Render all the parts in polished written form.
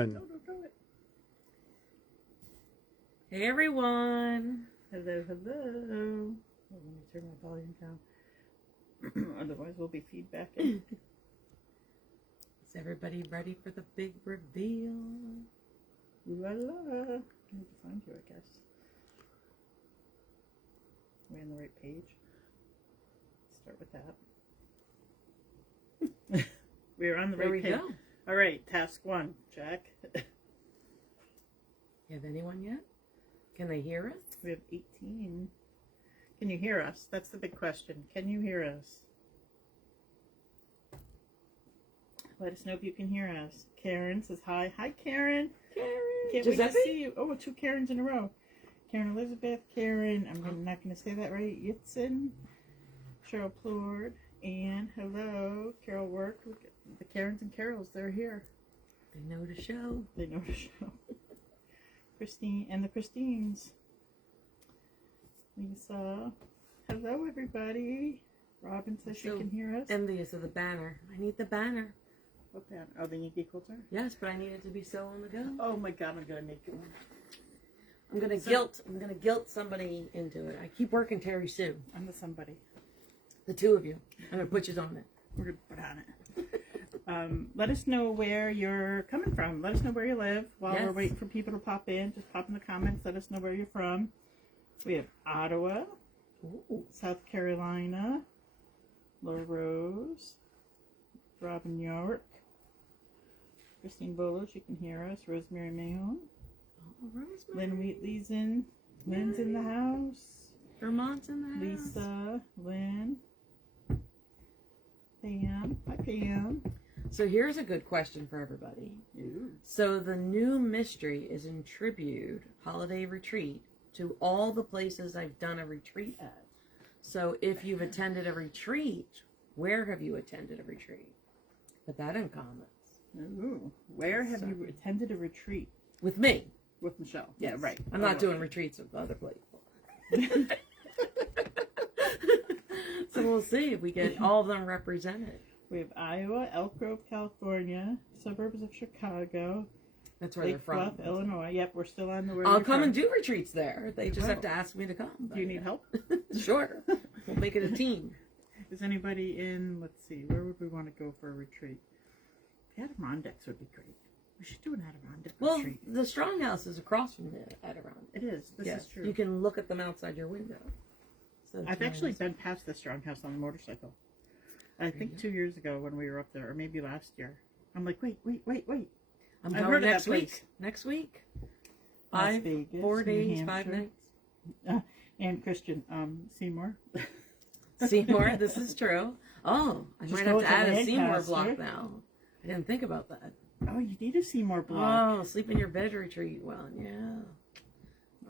Hey everyone! Hello, hello. Oh, let me turn my volume down. Otherwise we'll be feedbacking. Is everybody ready for the big reveal? Ooh la la. I need to find you, I guess. Are we on the right page? Start with that. We're on the right page. Go. All right, task 1, check. You have anyone yet? Can they hear us? We have 18. Can you hear us? That's the big question. Can you hear us? Let us know if you can hear us. Karen says hi. Hi, Karen. Karen. Can't wait to see you. Oh, 2 Karens in a row. Karen Elizabeth, Karen. I'm not going to say that right. Yitzen. Cheryl Plord. And hello, Carol Work. Look at the Karens and Carols. They're here. They know the show. They know the show. Christine and the Christines. Lisa. Hello, everybody. Robin says she can hear us. Envious of the banner. I need the banner. What banner? Oh, the Yankee Quilter? Yes, but I need it to be so on the go. Oh my God, I'm gonna make it one. I'm gonna guilt somebody into it. I keep working Terry Sue. I'm the somebody. The 2 of you. I'm gonna put you on it. We're gonna put on it. Let us know where you're coming from. Let us know where you live. While we're waiting for people to pop in, just pop in the comments. Let us know where you're from. We have Ottawa, South Carolina, Laura Rose, Robin York, Christine Bolo, she can hear us, Rosemary Mahon, Lynn Wheatley's in, Lynn's in the house, Vermont's in the house, Lisa, Lynn, Pam, hi Pam. So here's a good question for everybody. Ooh. So the new mystery is in tribute, holiday retreat, to all the places I've done a retreat at. So if you've attended a retreat, where have you attended a retreat? Put that in comments. Ooh. Where have you attended a retreat? With me. With Michelle. Yeah, right. I'm not doing retreats with other people. So we'll see if we get all of them represented. We have Iowa, Elk Grove, California, suburbs of Chicago. That's where they're from. Lake Bluff, Illinois. Yep, we're still on the way. I'll come and do retreats there. They just have to ask me to come. Do you need help? Sure. We'll make it a team. Is anybody in, let's see, where would we want to go for a retreat? The Adirondacks would be great. We should do an Adirondack retreat. Well, the Strong House is across from the Adirondack. It is. This is true. You can look at them outside your window. So I've actually been past the Strong House on a motorcycle. I think 2 years ago when we were up there, or maybe last year. I'm like, wait. I'm going next week. Next week. 4 days, 5 nights. And Christian, Seymour. Seymour, this is true. Oh, I might have to add a Seymour block now. I didn't think about that. Oh, you need a Seymour block. Oh, sleep in your bed retreat. Well, yeah.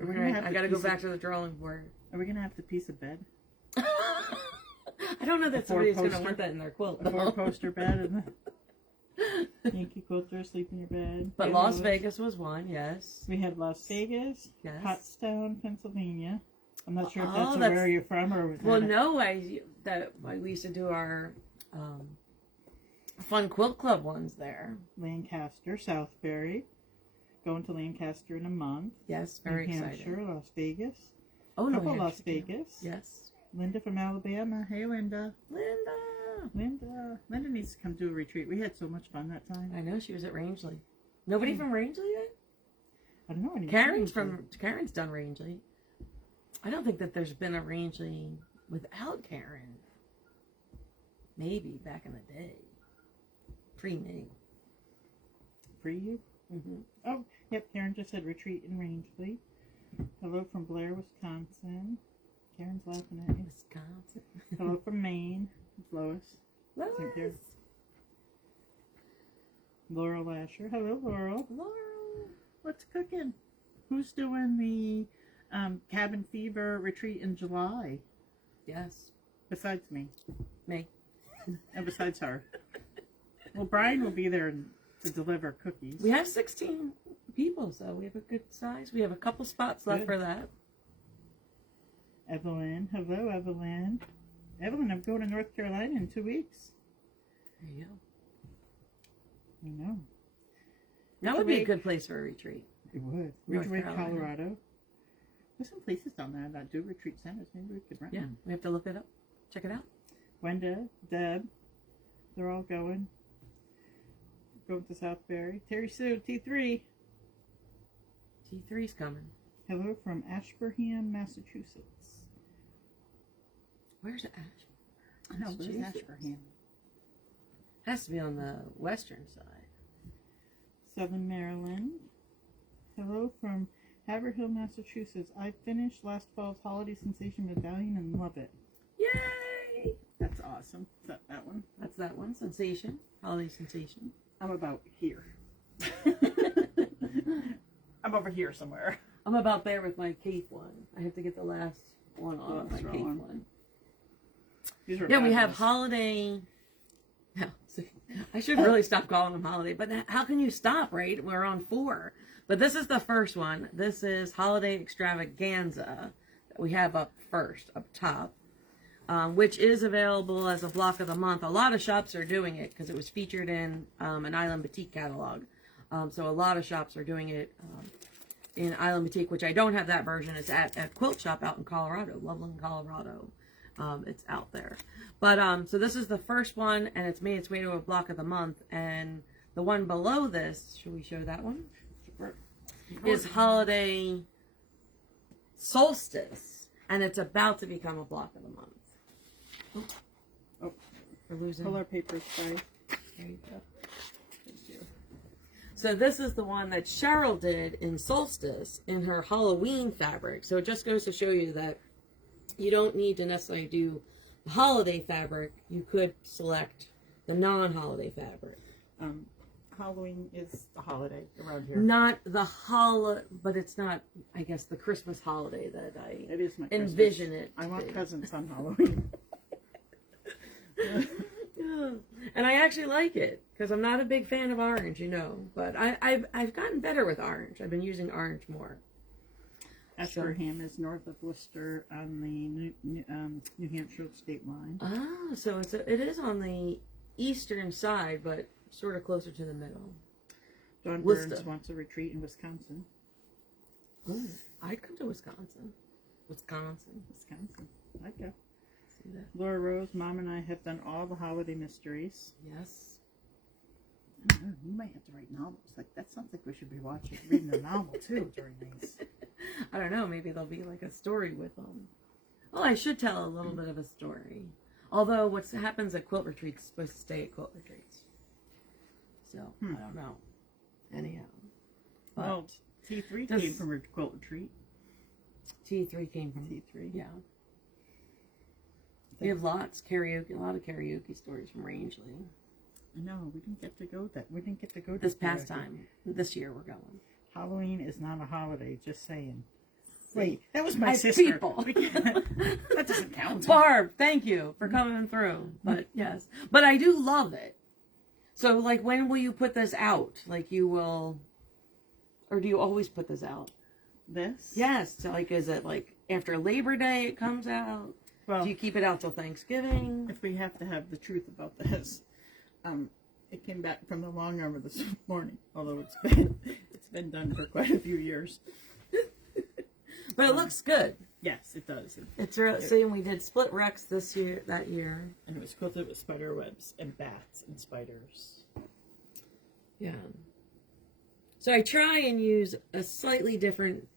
I got to go back to the drawing board. Are we going to have the piece of bed? I don't know that somebody's going to want that in their quilt. A 4-poster bed and the Yankee Quilter, sleep in your bed. But Las Vegas was one, yes. We had Las Vegas, Pottstown, Pennsylvania. I'm not sure if that's where you're from or. Well, no, we used to do our fun quilt club ones there. Lancaster, Southbury. Going to Lancaster in a month. Yes, very excited. New Hampshire, Las Vegas. Oh, no, Las Vegas. Yes. Linda from Alabama. Hey, Linda. Linda needs to come do a retreat. We had so much fun that time. I know, she was at Rangeley. Nobody from Rangeley yet? I don't know. Karen's done Rangeley. I don't think that there's been a Rangeley without Karen. Maybe back in the day. Pre-me. Pre you? Mm-hmm. Oh, yep. Karen just said retreat in Rangeley. Hello from Blair, Wisconsin. Karen's laughing at you. Wisconsin. Hello from Maine. It's Lois. Lois. Laurel Lasher. Hello, Laurel. Laurel. What's cooking? Who's doing the Cabin Fever retreat in July? Yes. Besides me. Me. And besides her. Well, Brian will be there to deliver cookies. We have 16 people, so we have a good size. We have a couple spots left for that. Evelyn. Hello, Evelyn. Evelyn, I'm going to North Carolina in 2 weeks. There you go. I know. That would be a good place for a retreat. It would. Ridgeway, Colorado. There's some places down there that do retreat centers. Maybe we could rent one. We have to look it up. Check it out. Wenda, Deb, they're all going. Going to Southbury. Terry Sue, T3. T3's coming. Hello from Ashburnham, Massachusetts. Where's Ashburnham? I know, where's Ashburnham? Has to be on the western side. Southern Maryland. Hello from Haverhill, Massachusetts. I finished last fall's Holiday Sensation Medallion and love it. Yay! That's awesome. Is that one? That's that one. Sensation. Holiday Sensation. I'm about here. I'm over here somewhere. I'm about there with my Cape one. I have to get the last one on my Cape one. Yeah, we have holiday. No, I should really stop calling them holiday, but how can you stop, right? We're on 4. But this is the first one. This is Holiday Extravaganza that we have up first, up top, which is available as a block of the month. A lot of shops are doing it because it was featured in an Island Boutique catalog. So a lot of shops are doing it in Island Boutique, which I don't have that version. It's at a quilt shop out in Colorado, Loveland, Colorado. It's out there. But so this is the first one, and it's made its way to a block of the month. And the one below this, should we show that one? Sure. Is Holiday Solstice, and it's about to become a block of the month. Oh, we're losing color papers. Sorry. There you go. So this is the one that Cheryl did in Solstice in her Halloween fabric. So it just goes to show you that you don't need to necessarily do the holiday fabric. You could select the non-holiday fabric. Halloween is the holiday around here. Not the but it's not, I guess, the Christmas holiday that I it is my envision Christmas. it. I want presents on Halloween. Yeah. And I actually like it because I'm not a big fan of orange, you know. But I've gotten better with orange. I've been using orange more. Ashburnham is north of Worcester on the New Hampshire state line. Ah, so it is on the eastern side, but sort of closer to the middle. Dawn Burns wants a retreat in Wisconsin. Ooh, I'd come to Wisconsin. Wisconsin. I'd go. See that. Laura Rose, Mom and I have done all the holiday mysteries. Yes. I don't know, you might have to write novels. Like that sounds like we should be reading a novel too during these. I don't know. Maybe there'll be like a story with them. Well, I should tell a little bit of a story. Although what happens at quilt retreats is supposed to stay at quilt retreats. So I don't know. Anyhow, well, T3 came from a quilt retreat. T3 came from T3. Yeah. We have a lot of karaoke stories from Rangeley. No, we didn't get to go that. We didn't get to go this past time. This year we're going. Halloween is not a holiday. Just saying. Wait, that was my sister. People. That doesn't count. Barb, thank you for coming through. But yes, but I do love it. So, like, when will you put this out? Like, you will, or do you always put this out? This? Yes. So, like, is it like after Labor Day it comes out? Well, do you keep it out till Thanksgiving? If we have to have the truth about this, it came back from the long armor this morning. Although it's been done for quite a few years. But it looks good. Yes, it does. It's saying we did split Rex that year. And it was quilted with spider webs and bats and spiders. Yeah. So I try and use a slightly different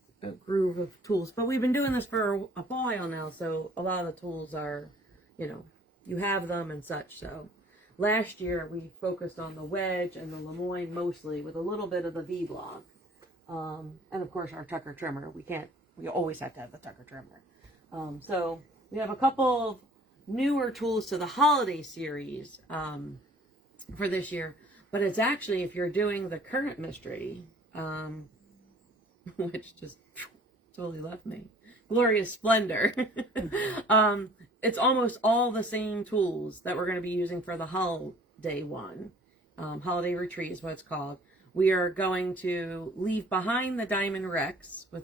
groove of tools. But we've been doing this for a while now, so a lot of the tools are, you have them and such. So last year we focused on the wedge and the Lemoyne mostly with a little bit of the V-block. And of course our Tucker trimmer. We always have to have the Tucker trimmer. So we have a couple of newer tools to the holiday series for this year. But it's actually, if you're doing the current mystery, which just totally left me, Glorious Splendor. It's almost all the same tools that we're going to be using for the holiday one. Holiday Retreat is what it's called. We are going to leave behind the Diamond Rex with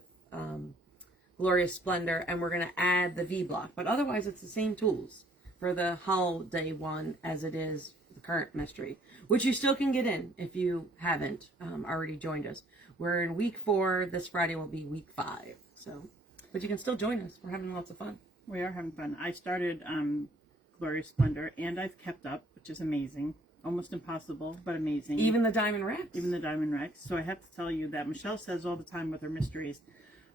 Glorious Splendor, and we're going to add the V-block. But otherwise, it's the same tools for the holiday one as it is the the current mystery, which you still can get in if you haven't already joined us. We're in week 4. This Friday will be week 5. So, but you can still join us. We're having lots of fun. We are having fun. I started Glorious Splendor, and I've kept up, which is amazing. Almost impossible, but amazing. Even the Diamond Rex. Even the Diamond Rex. So I have to tell you that Michelle says all the time with her mysteries,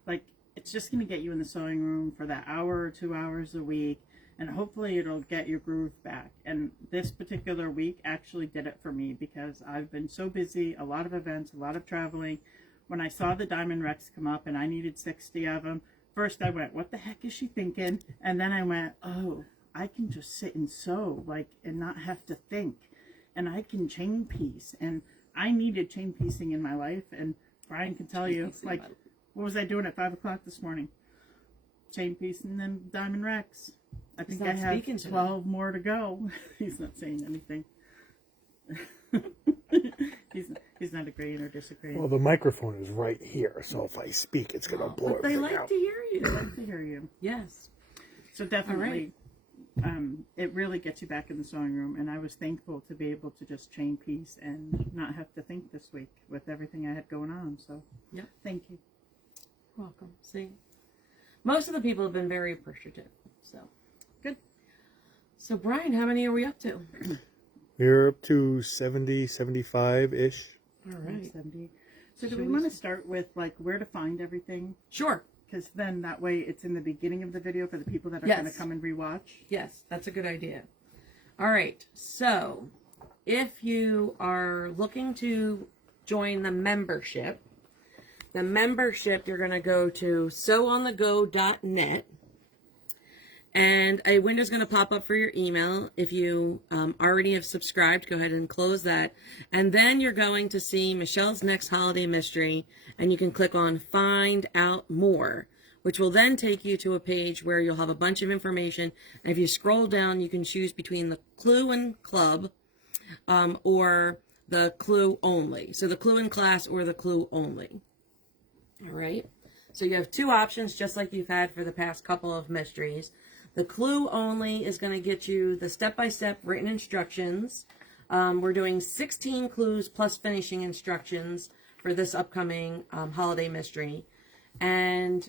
like, it's just going to get you in the sewing room for that hour or 2 hours a week, and hopefully it'll get your groove back. And this particular week actually did it for me, because I've been so busy, a lot of events, a lot of traveling. When I saw the Diamond Rex come up and I needed 60 of them, first I went, what the heck is she thinking? And then I went, oh, I can just sit and sew, like, and not have to think. And I can chain piece. And I needed chain piecing in my life. And Brian can tell you, like, what was I doing at 5 o'clock this morning? Chain piecing them Diamond Rex. I think I have 12 more to go. He's not saying anything. He's not agreeing or disagreeing. Well, the microphone is right here, so if I speak, it's going to blow But they everything like out. to hear you. They like to hear you. Yes. So definitely, it really gets you back in the sewing room. And I was thankful to be able to just chain piece and not have to think this week with everything I had going on. So, yeah, thank you. Welcome. See, most of the people have been very appreciative. So, good. So, Brian, how many are we up to? We're up to 70, 75-ish. All right. 70. So do we want to start with, like, where to find everything? Sure. Because then that way it's in the beginning of the video for the people that are going to come and rewatch. Yes, that's a good idea. All right. So if you are looking to join the membership, you're going to go to sewonthego.net. And a window is going to pop up for your email. If you already have subscribed, go ahead and close that. And then you're going to see Michelle's next holiday mystery. And you can click on Find Out More, which will then take you to a page where you'll have a bunch of information. And if you scroll down, you can choose between the Clue and Club or the Clue Only. So the Clue in Class or the Clue Only. All right. So you have 2 options, just like you've had for the past couple of mysteries. The Clue Only is going to get you the step-by-step written instructions. We're doing 16 clues plus finishing instructions for this upcoming holiday mystery. And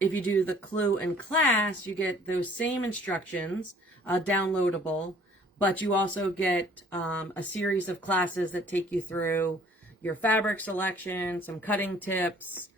if you do the Clue in Class, you get those same instructions, downloadable, but you also get a series of classes that take you through your fabric selection, some cutting tips,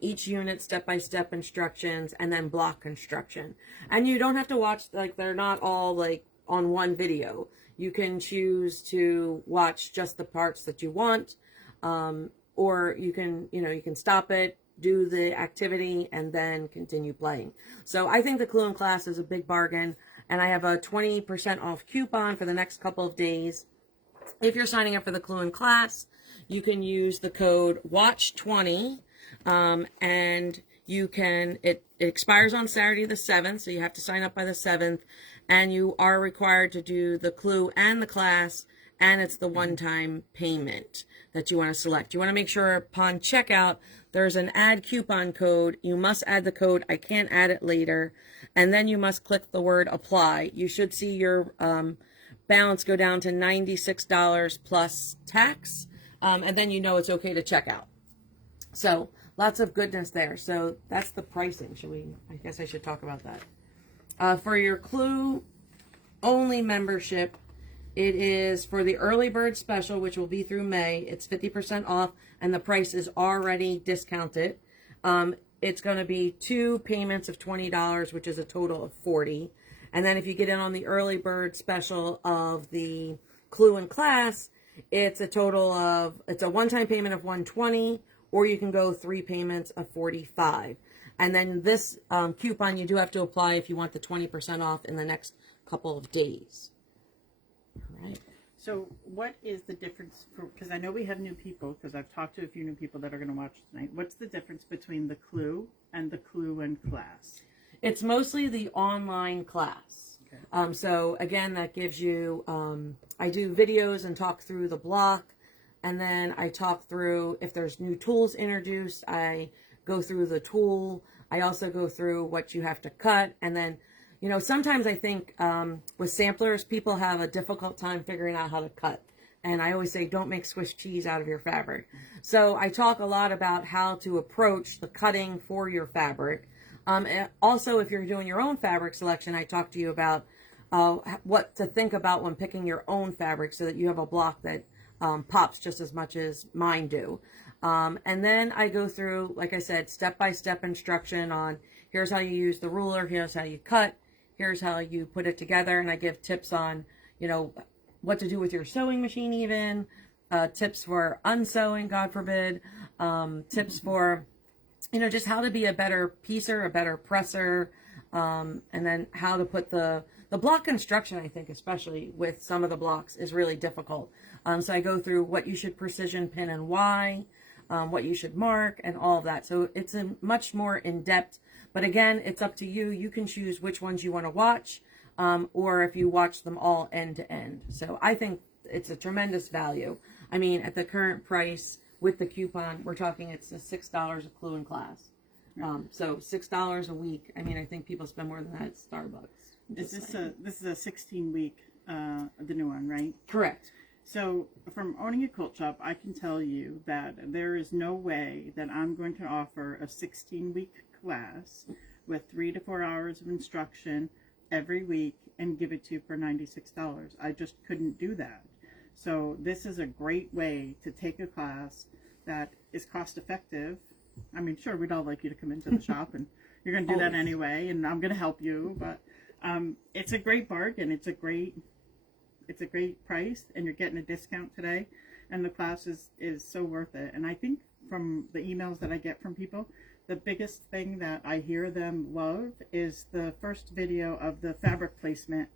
each unit step-by-step instructions, and then block construction. And you don't have to watch, like, they're not all like on one video. You can choose to watch just the parts that you want, or you can stop it, do the activity, and then continue playing. So I think the Clue in Class is a big bargain, and I have a 20% off coupon for the next couple of days. If you're signing up for the Clue in Class, you can use the code WATCH20. And you can, it expires on Saturday the 7th, so you have to sign up by the 7th, and you are required to do the Clue and the Class, and it's the one-time payment that you want to select. You want to make sure upon checkout, there's an add coupon code. You must add the code. I can't add it later. And then you must click the word apply. You should see your balance go down to $96 plus tax, and then you know it's okay to check out. So lots of goodness there. So that's the pricing. I guess I should talk about that. For your Clue only membership, it is for the early bird special, which will be through May. It's 50% off, and the price is already discounted. It's going to be 2 payments of $20, which is a total of $40. And then if you get in on the early bird special of the Clue in Class, it's a one-time payment of $120. Or you can go 3 payments of $45. And then this coupon you do have to apply if you want the 20% off in the next couple of days. All right. So what is the difference, because I know we have new people, because I've talked to a few new people that are going to watch tonight. What's the difference between the Clue and the Clue in Class? It's mostly the online class. Okay. So again, that gives you, I do videos and talk through the block. And then I talk through, if there's new tools introduced, I go through the tool. I also go through what you have to cut. And then You know, sometimes I think with samplers, people have a difficult time figuring out how to cut. And I always say, don't make Swiss cheese out of your fabric. So I talk a lot about how to approach the cutting for your fabric. And also, if you're doing your own fabric selection, I talk to you about what to think about when picking your own fabric so that you have a block that pops just as much as mine do. And then I go through, like I said, step-by-step instruction on here's how you use the ruler, here's how you cut, here's how you put it together, and I give tips on, you know, what to do with your sewing machine even, tips for unsewing, God forbid, tips for, you know, just how to be a better piecer, a better presser, and then how to put the block construction, I think, especially with some of the blocks, is really difficult. So I go through what you should precision pin and why, what you should mark, and all of that. So it's a much more in-depth, but again, it's up to you. You can choose which ones you want to watch, or if you watch them all end to end. So I think it's a tremendous value. I mean, at the current price with the coupon, we're talking it's a $6 a clue in class. So $6 a week. I mean, I think people spend more than that at Starbucks. This is a 16-week, the new one, right? Correct. So from owning a quilt shop, I can tell you that there is no way that I'm going to offer a 16-week class with 3 to 4 hours of instruction every week and give it to you for $96. I just couldn't do that. So this is a great way to take a class that is cost effective. I mean, sure, we'd all like you to come into the shop, and you're going to do that anyway, and I'm going to help you, but it's a great bargain. It's a great price, and you're getting a discount today, and the class is so worth it. And I think from the emails that I get from people, the biggest thing that I hear them love is the first video of the fabric placement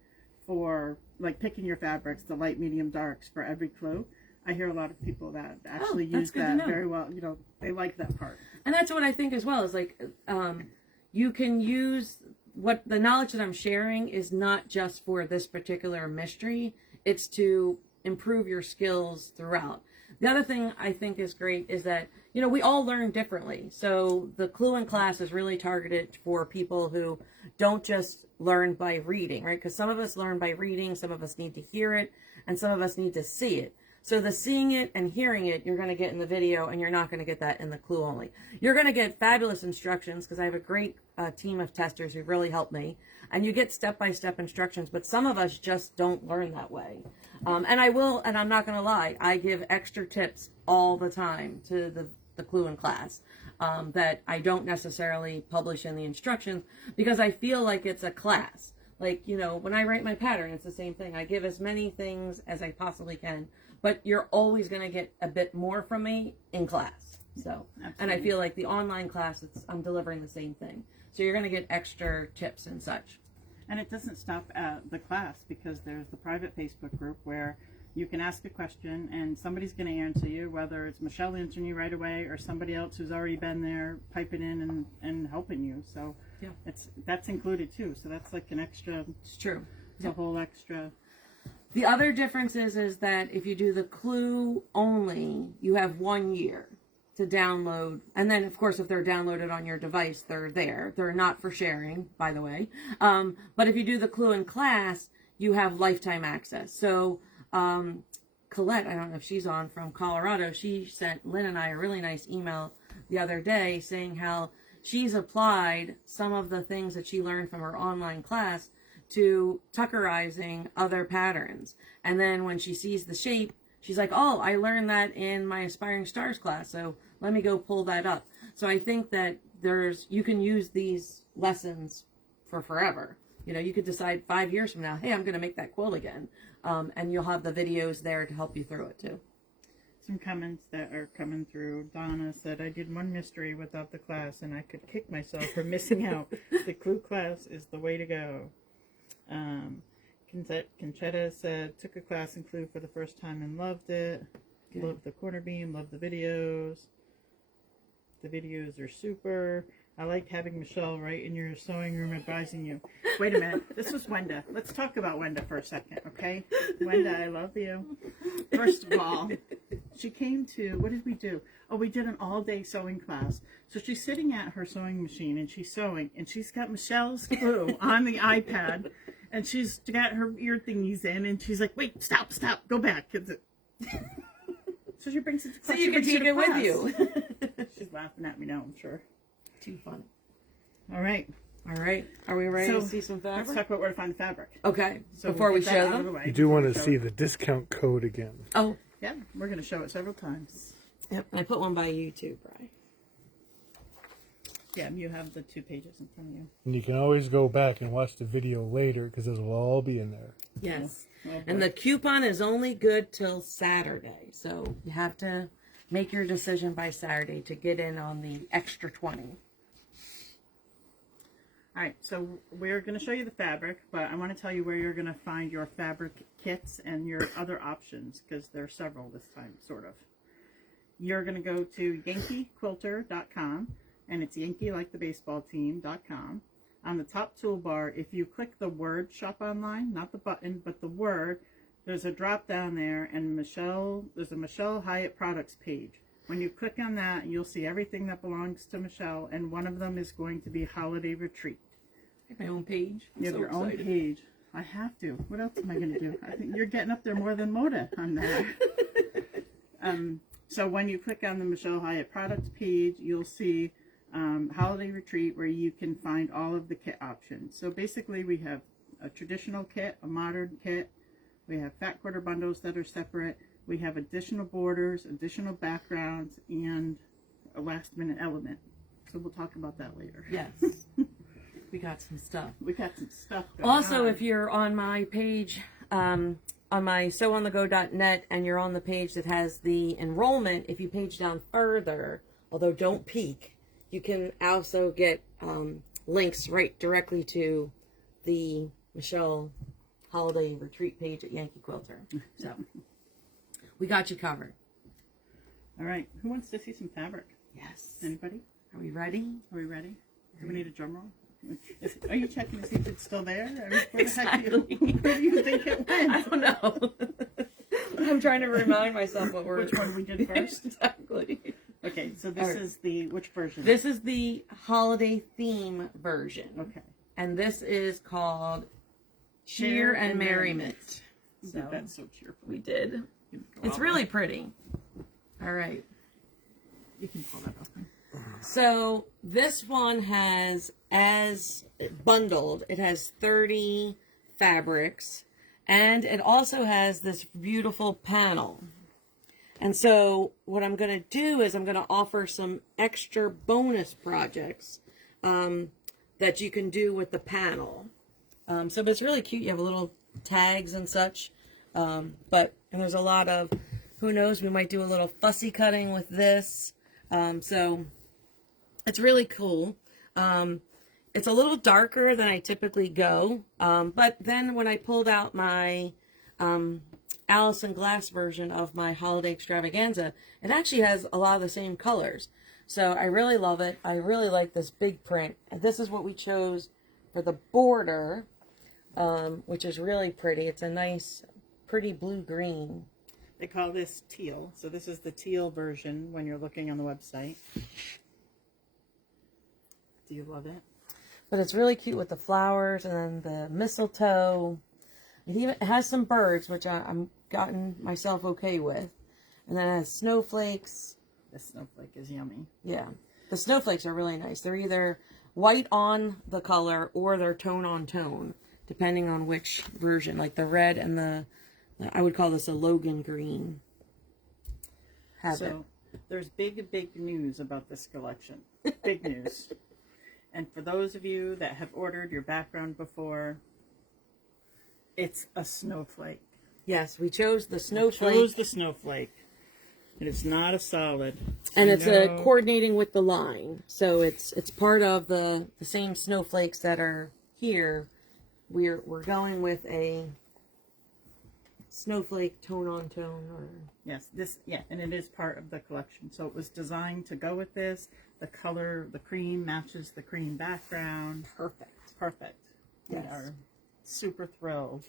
for, like, picking your fabrics, the light, medium, darks for every clue. I hear a lot of people that actually use that very well. You know, they like that part. And that's what I think as well, is like, you can use what the knowledge that I'm sharing is not just for this particular mystery. It's to improve your skills throughout. The other thing I think is great is that, you know, we all learn differently. So the Clue in class is really targeted for people who don't just learn by reading, right? Because some of us learn by reading, some of us need to hear it, and some of us need to see it. So the seeing it and hearing it, you're going to get in the video, and you're not going to get that in the Clue only. You're going to get fabulous instructions, because I have a great team of testers who really helped me. And you get step-by-step instructions, but some of us just don't learn that way. And I'm not going to lie, I give extra tips all the time to the Clue in class that I don't necessarily publish in the instructions, because I feel like it's a class. Like, you know, when I write my pattern, it's the same thing. I give as many things as I possibly can, but you're always going to get a bit more from me in class. So, absolutely. And I feel like the online class, I'm delivering the same thing. So you're going to get extra tips and such. And it doesn't stop at the class, because there's the private Facebook group where you can ask a question and somebody's going to answer you, whether it's Michelle answering you right away or somebody else who's already been there piping in and helping you. So yeah, that's included too. So that's like an extra. It's true. It's a whole extra. The other difference is that if you do the Clue only, you have 1 year to download. And then, of course, if they're downloaded on your device, they're there. They're not for sharing, by the way. But if you do the Clue in class, you have lifetime access. So Colette, I don't know if she's on, from Colorado, she sent Lynn and I a really nice email the other day saying how she's applied some of the things that she learned from her online class to tuckerizing other patterns. And then when she sees the shape, she's like, oh, I learned that in my Aspiring Stars class, so let me go pull that up. So I think that you can use these lessons for forever. You know, you could decide 5 years from now, hey, I'm going to make that quilt again. And you'll have the videos there to help you through it too. Some comments that are coming through. Donna said, I did one mystery without the class, and I could kick myself for missing out. The Clue class is the way to go. Conchetta said, took a class in Clue for the first time and loved it. Loved the corner beam, loved the videos. The videos are super. I like having Michelle right in your sewing room advising you. Wait a minute. This was Wenda. Let's talk about Wenda for a second, okay? Wenda, I love you. First of all, she came to, what did we do? Oh, we did an all-day sewing class. So she's sitting at her sewing machine and she's sewing, and she's got Michelle's glue on the iPad, and she's got her ear thingies in, and she's like, wait, stop, go back. So she brings it to class. So you can take it with you. She's laughing at me now, I'm sure. Too fun. All right. Are we ready to see some fabric? Let's talk about where to find the fabric. Okay. So before we get that show out of them. the way. You do want to see the discount code again. Oh. Yeah, we're going to show it several times. Yep. And I put one by you too, Bri. Yeah, you have the 2 pages in front of you. And you can always go back and watch the video later because this will all be in there. Yes. Oh, And the coupon is only good till Saturday. So you have to make your decision by Saturday to get in on the extra 20. All right, so we're going to show you the fabric, but I want to tell you where you're going to find your fabric kits and your other options, because there are several this time, sort of. You're going to go to yankeequilter.com, and it's Yankee like the baseball team.com. On the top toolbar, if you click the word shop online, not the button, but the word, there's a drop down there, and there's a Michelle Hyatt products page. When you click on that, you'll see everything that belongs to Michelle, and one of them is going to be Holiday Retreat. I have my own page. You have your own page. I have to. What else am I going to do? I think you're getting up there more than Moda on that. So when you click on the Michelle Hyatt products page, you'll see Holiday Retreat, where you can find all of the kit options. So basically we have a traditional kit, a modern kit. We have fat quarter bundles that are separate. We have additional borders, additional backgrounds, and a last minute element. So we'll talk about that later. Yes. We got some stuff. We got some stuff going Also, on. if you're on my page, on my sewonthego.net, and you're on the page that has the enrollment, if you page down further, although don't peek, you can also get links right directly to the Michelle Holiday Retreat page at Yankee Quilter. So we got you covered. All right. Who wants to see some fabric? Yes. Anybody? Are we ready? Are we ready? Do we need a drum roll? Are you checking to see if it's still there? I mean, Exactly. Where do you think it went? I don't know. I'm trying to remind myself Which one we did first. Exactly. Okay, so this Right. is which version? This is the holiday theme version. Okay. And this is called Cheer and Merriment. So that's so cheerful. We did. You can go It's out really one. pretty. All right. You can pull that open. So this one has, as bundled, it has 30 fabrics, and it also has this beautiful panel. And so what I'm going to do is I'm going to offer some extra bonus projects that you can do with the panel. But it's really cute. You have little tags and such. And there's a lot of, who knows, we might do a little fussy cutting with this. So it's really cool. It's a little darker than I typically go. But then when I pulled out my Allison Glass version of my holiday extravaganza, it actually has a lot of the same colors. So I really love it. I really like this big print. And this is what we chose for the border, which is really pretty. It's a nice, pretty blue-green. They call this teal. So this is the teal version when you're looking on the website. Do you love it? But it's really cute with the flowers and then the mistletoe. It even has some birds, which I'm gotten myself okay with. And then it has snowflakes. The snowflake is yummy. Yeah. The snowflakes are really nice. They're either white on the color or they're tone on tone, depending on which version. Like the red and I would call this a Logan green. So there's big news about this collection. Big news. And for those of you that have ordered your background before, it's a snowflake. Yes, we chose the snowflake. Chose the snowflake. It is not a solid. And it's coordinating with the line. So it's part of the same snowflakes that are here. We're going with a snowflake tone on tone, or yes, this, yeah, and it is part of the collection. So it was designed to go with this. The color, the cream matches the cream background. perfect. Perfect. We Yes. are super thrilled.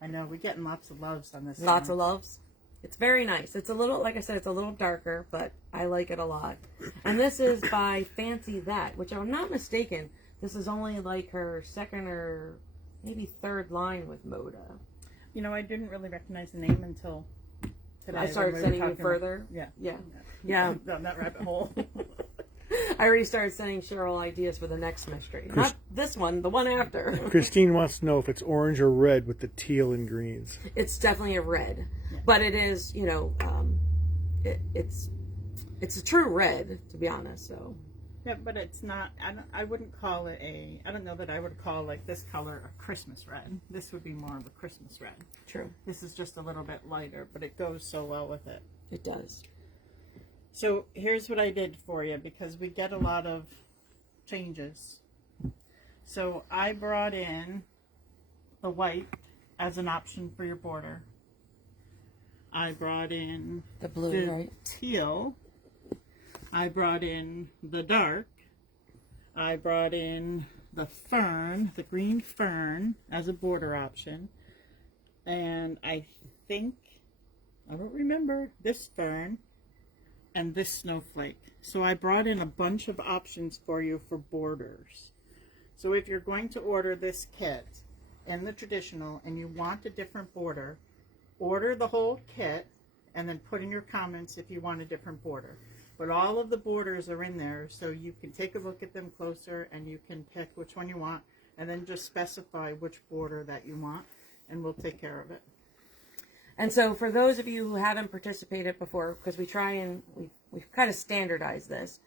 I know we're getting lots of loves on this. Lots of loves. It's very nice. It's a little, like I said, it's a little darker, but I like it a lot. And this is by Fancy That, which, if I'm not mistaken, this is only like her second or maybe third line with Moda. You know, I didn't really recognize the name until today. I started when we were sending you talking further. Yeah. Down that rabbit hole. I already started sending Cheryl ideas for the next mystery. Not this one, the one after. Christine wants to know if it's orange or red with the teal and greens. It's definitely a red, but it is, you know, it's a true red, to be honest. So Yeah, but it's not. I wouldn't call it a. I don't know that I would call like this color a Christmas red. This would be more of a Christmas red. true, This is just a little bit lighter, but it goes so well with it. it does. So here's what I did for you, because we get a lot of changes. So I brought in the white as an option for your border. I brought in The blue, the right? teal. I brought in the dark. I brought in the fern, the green fern, as a border option. And I think, I don't remember, this fern and this snowflake. So I brought in a bunch of options for you for borders. So if you're going to order this kit in the traditional and you want a different border, order the whole kit and then put in your comments if you want a different border. But all of the borders are in there, so you can take a look at them closer and you can pick which one you want, and then just specify which border that you want, and we'll take care of it. And so for those of you who haven't participated before, because we try and we've kind of standardized this,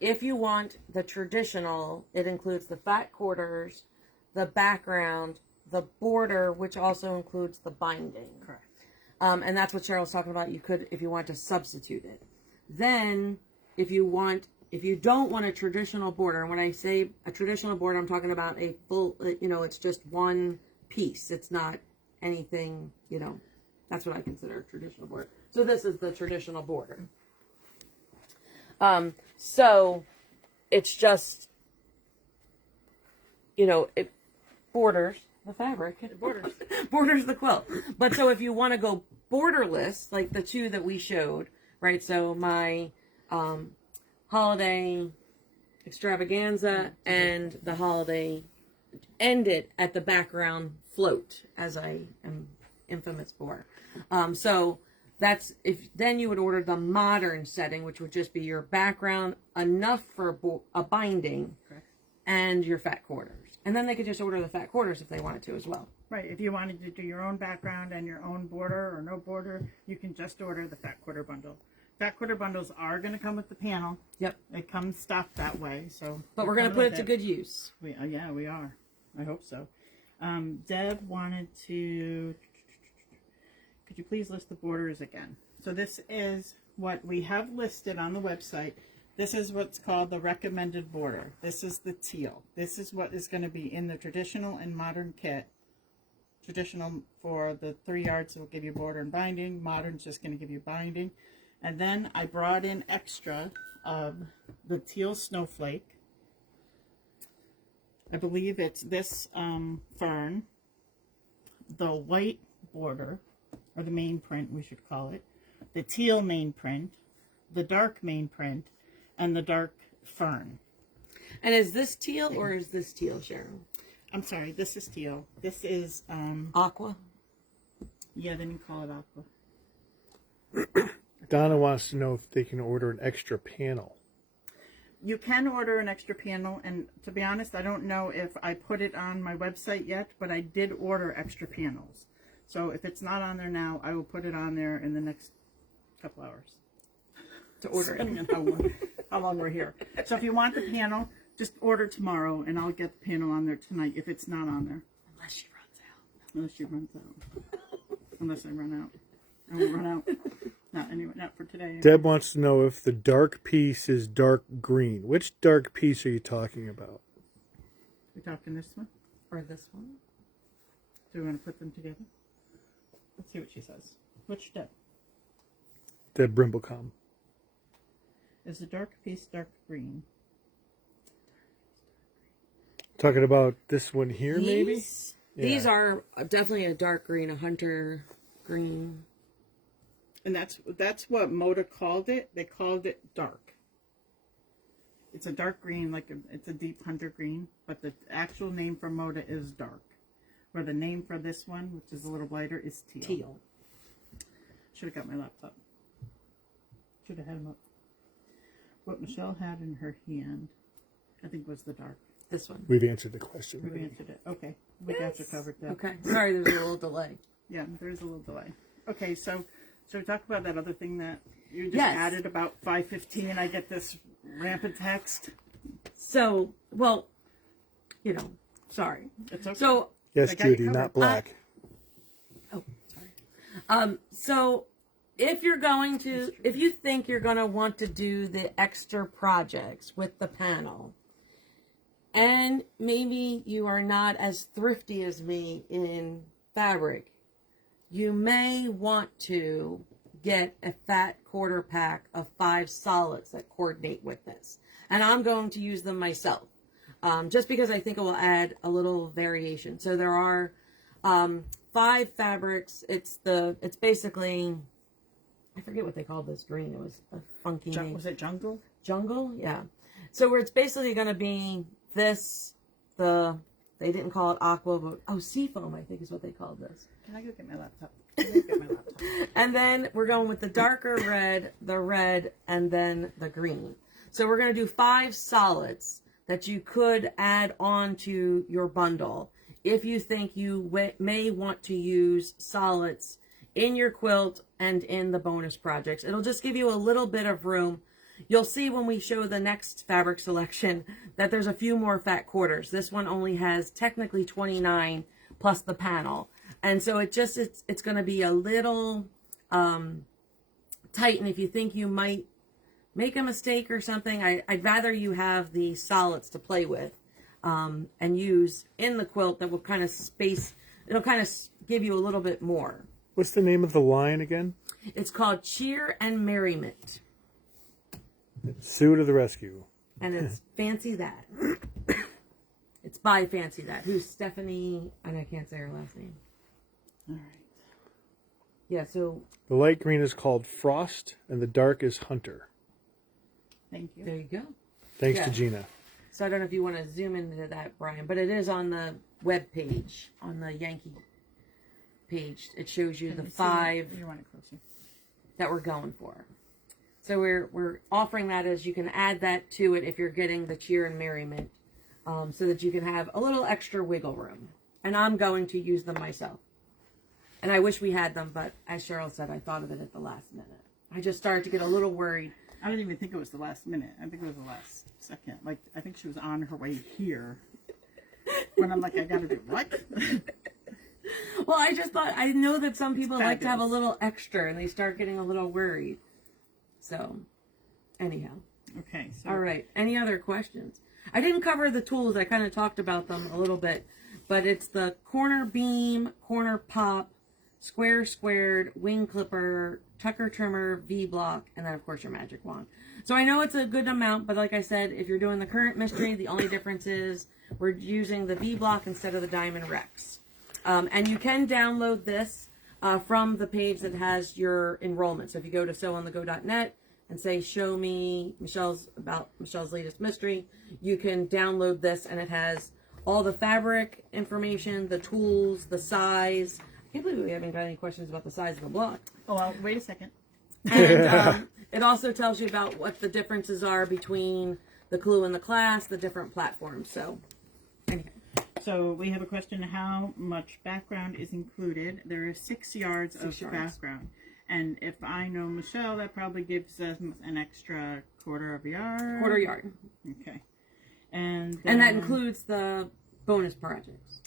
if you want the traditional, it includes the fat quarters, the background, the border, which also includes the binding. Correct. And that's what Cheryl's talking about. You could, if you want to substitute it. Then, if you don't want a traditional border, and when I say a traditional border, I'm talking about a full, it's just one piece. It's not anything, that's what I consider a traditional border. So this is the traditional border. So it's just, it borders the fabric. It borders. Borders the quilt. But so if you want to go borderless, like the two that we showed, right? So my holiday extravaganza and the holiday ended at the background float, as I am infamous for. So that's then you would order the modern setting, which would just be your background, enough for a binding, Correct. and your fat quarters. And then they could just order the fat quarters if they wanted to as well. Right, if you wanted to do your own background and your own border or no border, you can just order the fat quarter bundle. Fat quarter bundles are going to come with the panel. Yep. It comes stocked that way, so. But we're going to put it to good use. Yeah, we are. I hope so. Deb wanted to. Could you please list the borders again? So this is what we have listed on the website. This is what's called the recommended border. This is the teal. This is what is going to be in the traditional and modern kit. Traditional for the 3 yards will give you border and binding. Modern's just going to give you binding. And then I brought in extra of the teal snowflake. I believe it's this fern, the white border, or the main print we should call it, the teal main print, the dark main print, and the dark fern. And is this teal or is this teal, Sharon? I'm sorry, this is teal. This is Aqua? yeah, they didn't call it aqua. Donna wants to know if they can order an extra panel. You can order an extra panel, and to be honest, I don't know if I put it on my website yet, but I did order extra panels. So if it's not on there now, I will put it on there in the next couple hours. To order it. Depending on how long we're here. So if you want the panel, just order tomorrow, and I'll get the panel on there tonight if it's not on there. Unless she runs out. Unless she runs out. Unless I run out. I won't run out. Not anyway, not for today. Anyway. Deb wants to know if the dark piece is dark green. Which dark piece are you talking about? We talking this one? Or this one? Do we want to put them together? Let's see what she says. Which step? The Brimblecom. Is the dark piece dark green? Talking about this one here, maybe? These are definitely a dark green, a hunter green. And that's what Moda called it. They called it dark. It's a dark green, it's a deep hunter green, but the actual name for Moda is dark. Where the name for this one, which is a little lighter, is teal. Should have got my laptop. Should have had them up. What Michelle had in her hand, I think, was the dark. This one. We've answered the question. We've answered it. Okay. We got you covered that. Okay. Sorry, there's a little delay. Yeah, there is a little delay. Okay, so we talk about that other thing that you just added about 5:15. I get this rampant text. So, well, sorry. It's okay. So, yes, Judy, not black. sorry. So if you think you're going to want to do the extra projects with the panel, and maybe you are not as thrifty as me in fabric, you may want to get a fat quarter pack of 5 solids that coordinate with this. And I'm going to use them myself, just because I think it will add a little variation. So there are 5 fabrics. It's basically, I forget what they called this green. It was a funky name. Was it jungle? Jungle, yeah. So where it's basically going to be this, they didn't call it aqua, but seafoam, I think is what they called this. Can I go get my laptop? And then we're going with the darker red, the red, and then the green. So we're going to do 5 solids that you could add on to your bundle if you think you may want to use solids in your quilt and in the bonus projects. It'll just give you a little bit of room. You'll see when we show the next fabric selection that there's a few more fat quarters. This one only has technically 29 plus the panel. And so it's going to be a little tight. And if you think you might make a mistake or something, I'd rather you have the solids to play with and use in the quilt that will kind of it'll kind of give you a little bit more. What's the name of the line again? It's called Cheer and Merriment. Sue to the rescue. And it's Fancy That. It's by Fancy That, who's Stephanie, and I can't say her last name. All right. Yeah, so... The light green is called Frost, and the dark is Hunter. Thank you. There you go. Thanks to Gina. So I don't know if you want to zoom into that, Brian, but it is on the web page, on the Yankee page. It shows you the 5 you want it closer. that we're going for. So we're offering that as you can add that to it if you're getting the Cheer and Merriment, so that you can have a little extra wiggle room. And I'm going to use them myself. And I wish we had them, but as Cheryl said, I thought of it at the last minute. I just started to get a little worried. I didn't even think it was the last minute. I think it was the last second. Like, I think she was on her way here. When I'm like, I gotta do what? Well, I just thought, I know that some people like to have a little extra and they start getting a little worried. So, anyhow. Okay. So. All right. Any other questions? I didn't cover the tools. I kind of talked about them a little bit. But it's the corner beam, corner pop, square squared, wing clipper, tucker trimmer, V-block, and then, of course, your magic wand. So I know it's a good amount, but like I said, if you're doing the current mystery, the only difference is we're using the V-block instead of the Diamond Rex. And you can download this from the page that has your enrollment. So if you go to sewonthego.net and say, show me Michelle's latest mystery, you can download this, and it has all the fabric information, the tools, the size. I can't believe we haven't got any questions about the size of the block. Oh, well, wait a second. And it also tells you about what the differences are between the Clue and the Class, the different platforms. So, anyway. So we have a question: how much background is included? There are 6 yards of background, and if I know Michelle, that probably gives us an extra quarter of a yard. Quarter yard. Okay. And that includes the bonus projects.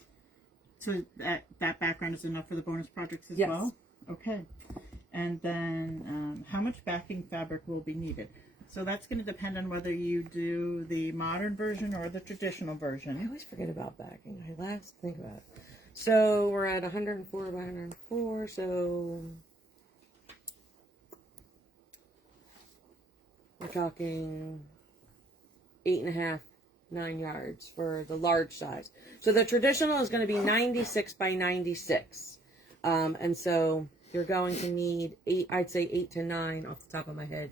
So that background is enough for the bonus projects as yes. well? Okay. And then how much backing fabric will be needed? So that's going to depend on whether you do the modern version or the traditional version. I always forget about backing. I last think about it. So we're at 104 by 104, so we're talking 8.5, 9 yards for the large size. So the traditional is going to be 96 by 96. And so you're going to need I'd say 8 to 9 off the top of my head,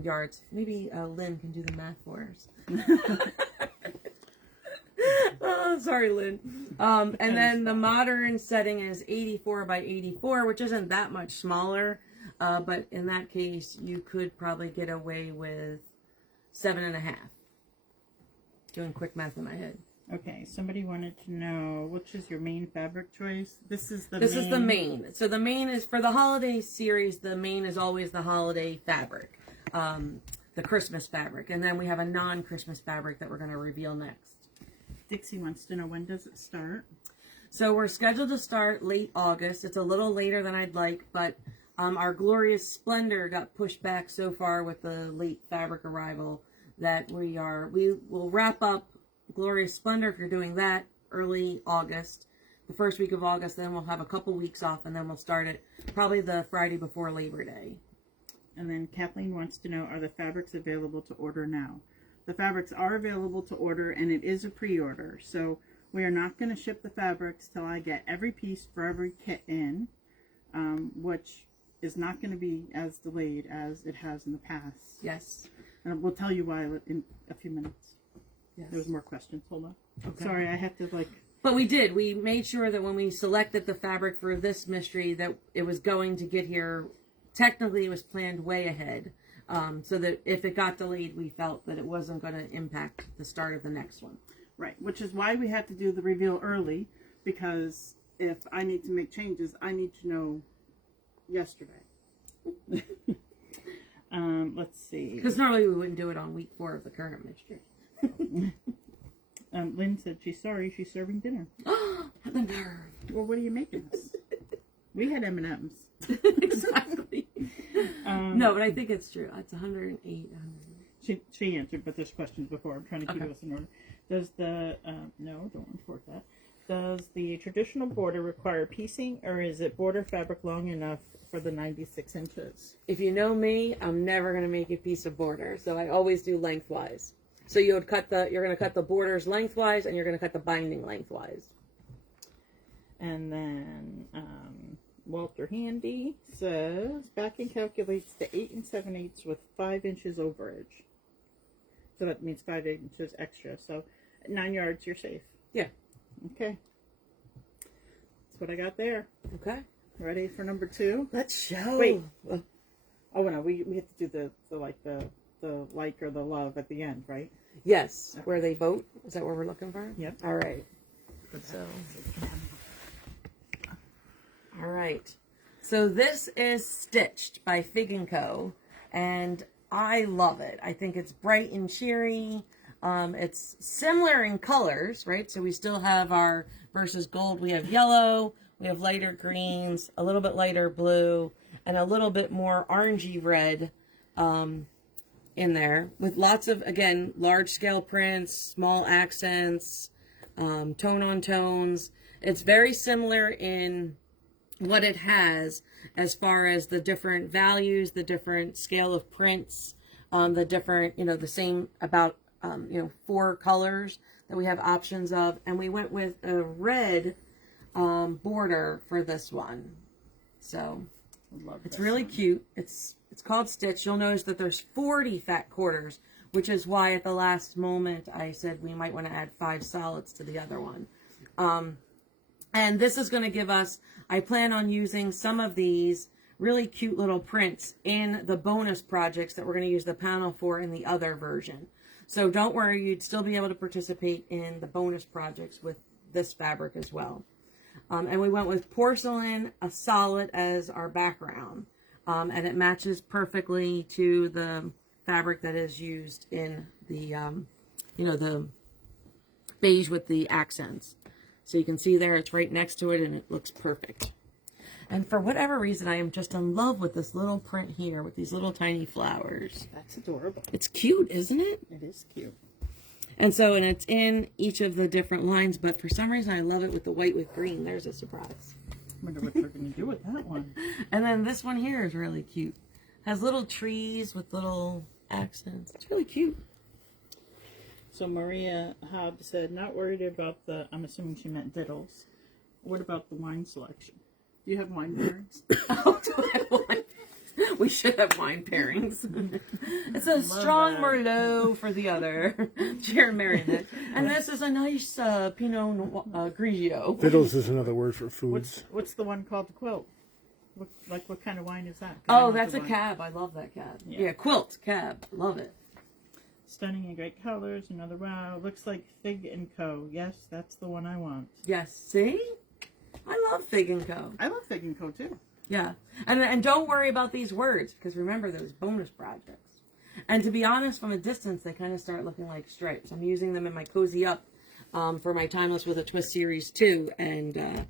yards. Maybe Lynn can do the math for us. Oh, sorry, Lynn. And then the modern setting is 84 by 84, which isn't that much smaller. But in that case, you could probably get away with 7.5. Doing quick math in my head. Okay, somebody wanted to know which is your main fabric choice. This is the main. So the main is for the holiday series. The main is always the holiday fabric, the Christmas fabric, and then we have a non-Christmas fabric that we're going to reveal next. Dixie wants to know, when does it start? So we're scheduled to start late August. It's a little later than I'd like, but our Glorious Splendor got pushed back so far with the late fabric arrival that we will wrap up Glorious Splendor, if you're doing that, early August, the first week of August. Then we'll have a couple weeks off, and then we'll start it probably the Friday before Labor Day. And then Kathleen wants to know, are the fabrics available to order now? The fabrics are available to order, and it is a pre-order. So we are not going to ship the fabrics till I get every piece for every kit in, which is not going to be as delayed as it has in the past. Yes. And we'll tell you why in a few minutes. Yes. There's more questions. Hold on. Okay. Sorry, I have to But we did. We made sure that when we selected the fabric for this mystery that it was going to get here. Technically, it was planned way ahead. So that if it got delayed, we felt that it wasn't going to impact the start of the next one. Right, which is why we had to do the reveal early, because if I need to make changes, I need to know yesterday. Let's see. Because normally we wouldn't do it on week 4 of the current mystery. Lynn said she's sorry, she's serving dinner. The nerve. Well, what are you making us? We had M&Ms. Exactly. No, but I think it's true. It's 108. She answered, but there's questions before. I'm trying to keep us in order. Does the no, don't report that. Does the traditional border require piecing, or is it border fabric long enough for the 96 inches? If you know me, I'm never going to make a piece of border, so I always do lengthwise. So you're going to cut the borders lengthwise, and you're going to cut the binding lengthwise. And then Walter Handy says backing calculates to 8 7/8 with 5 inches overage. So that means 5 inches extra. So at 9 yards, you're safe. Yeah. Okay. That's what I got there. Okay. Ready for number 2? Let's show. Wait. Oh no, we have to do the like or the love at the end, right? Yes. Where they vote. Is that what we're looking for? Yep. All right. So. All right. So this is Stitched by Fig & Co. And I love it. I think it's bright and cheery. It's similar in colors, right? So we still have our versus gold. We have yellow, we have lighter greens, a little bit lighter blue, and a little bit more orangey red in there. With lots of, again, large scale prints, small accents, tone on tones. It's very similar in what it has as far as the different values, the different scale of prints, the different, the same about, 4 colors that we have options of. And we went with a red border for this one. So it's really cute. It's called Stitch. You'll notice that there's 40 fat quarters, which is why at the last moment I said we might want to add 5 solids to the other one. And this is going to give us, I plan on using some of these really cute little prints in the bonus projects that we're going to use the panel for in the other version. So don't worry, you'd still be able to participate in the bonus projects with this fabric as well. And we went with porcelain, a solid as our background. And it matches perfectly to the fabric that is used in the, the beige with the accents. So you can see there, it's right next to it, and it looks perfect. And for whatever reason, I am just in love with this little print here with these little tiny flowers. That's adorable. It's cute, isn't it? It is cute. And it's in each of the different lines, but for some reason I love it with the white with green. There's a surprise. I wonder what they're going to do with that one. And then this one here is really cute. Has little trees with little accents. It's really cute. So Maria Hobbs said, not worried about I'm assuming she meant diddles. What about the wine selection? Do you have wine pairings? Oh, do I have wine? We should have wine pairings. It's a strong Merlot for the other. Sharon Marionette. And this is a nice Pinot Grigio. Fiddles is another word for foods. What's the one called the quilt? What kind of wine is that? Oh, that's a cab. I love that cab. Yeah, Quilt cab. Love it. Stunning in great colors. Another wow. Looks like Fig & Co. Yes, that's the one I want. Yes. See? I love Fig & Co. I love Fig & Co. too. Yeah. And don't worry about these words, because remember those bonus projects. And to be honest, from a distance, they kind of start looking like stripes. I'm using them in my Cozy Up for my Timeless with a Twist series too. And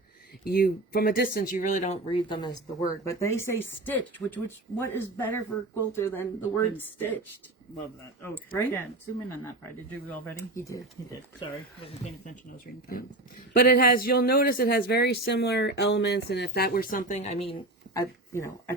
from a distance, you really don't read them as the word. But they say stitched, which what is better for a quilter than the word stitched? Love that. Oh, right? Yeah, zoom in on that part. Did you already? He did. He did. Sorry, wasn't paying attention. I was reading comments. But you'll notice it has very similar elements. And if that were something, I mean, I'd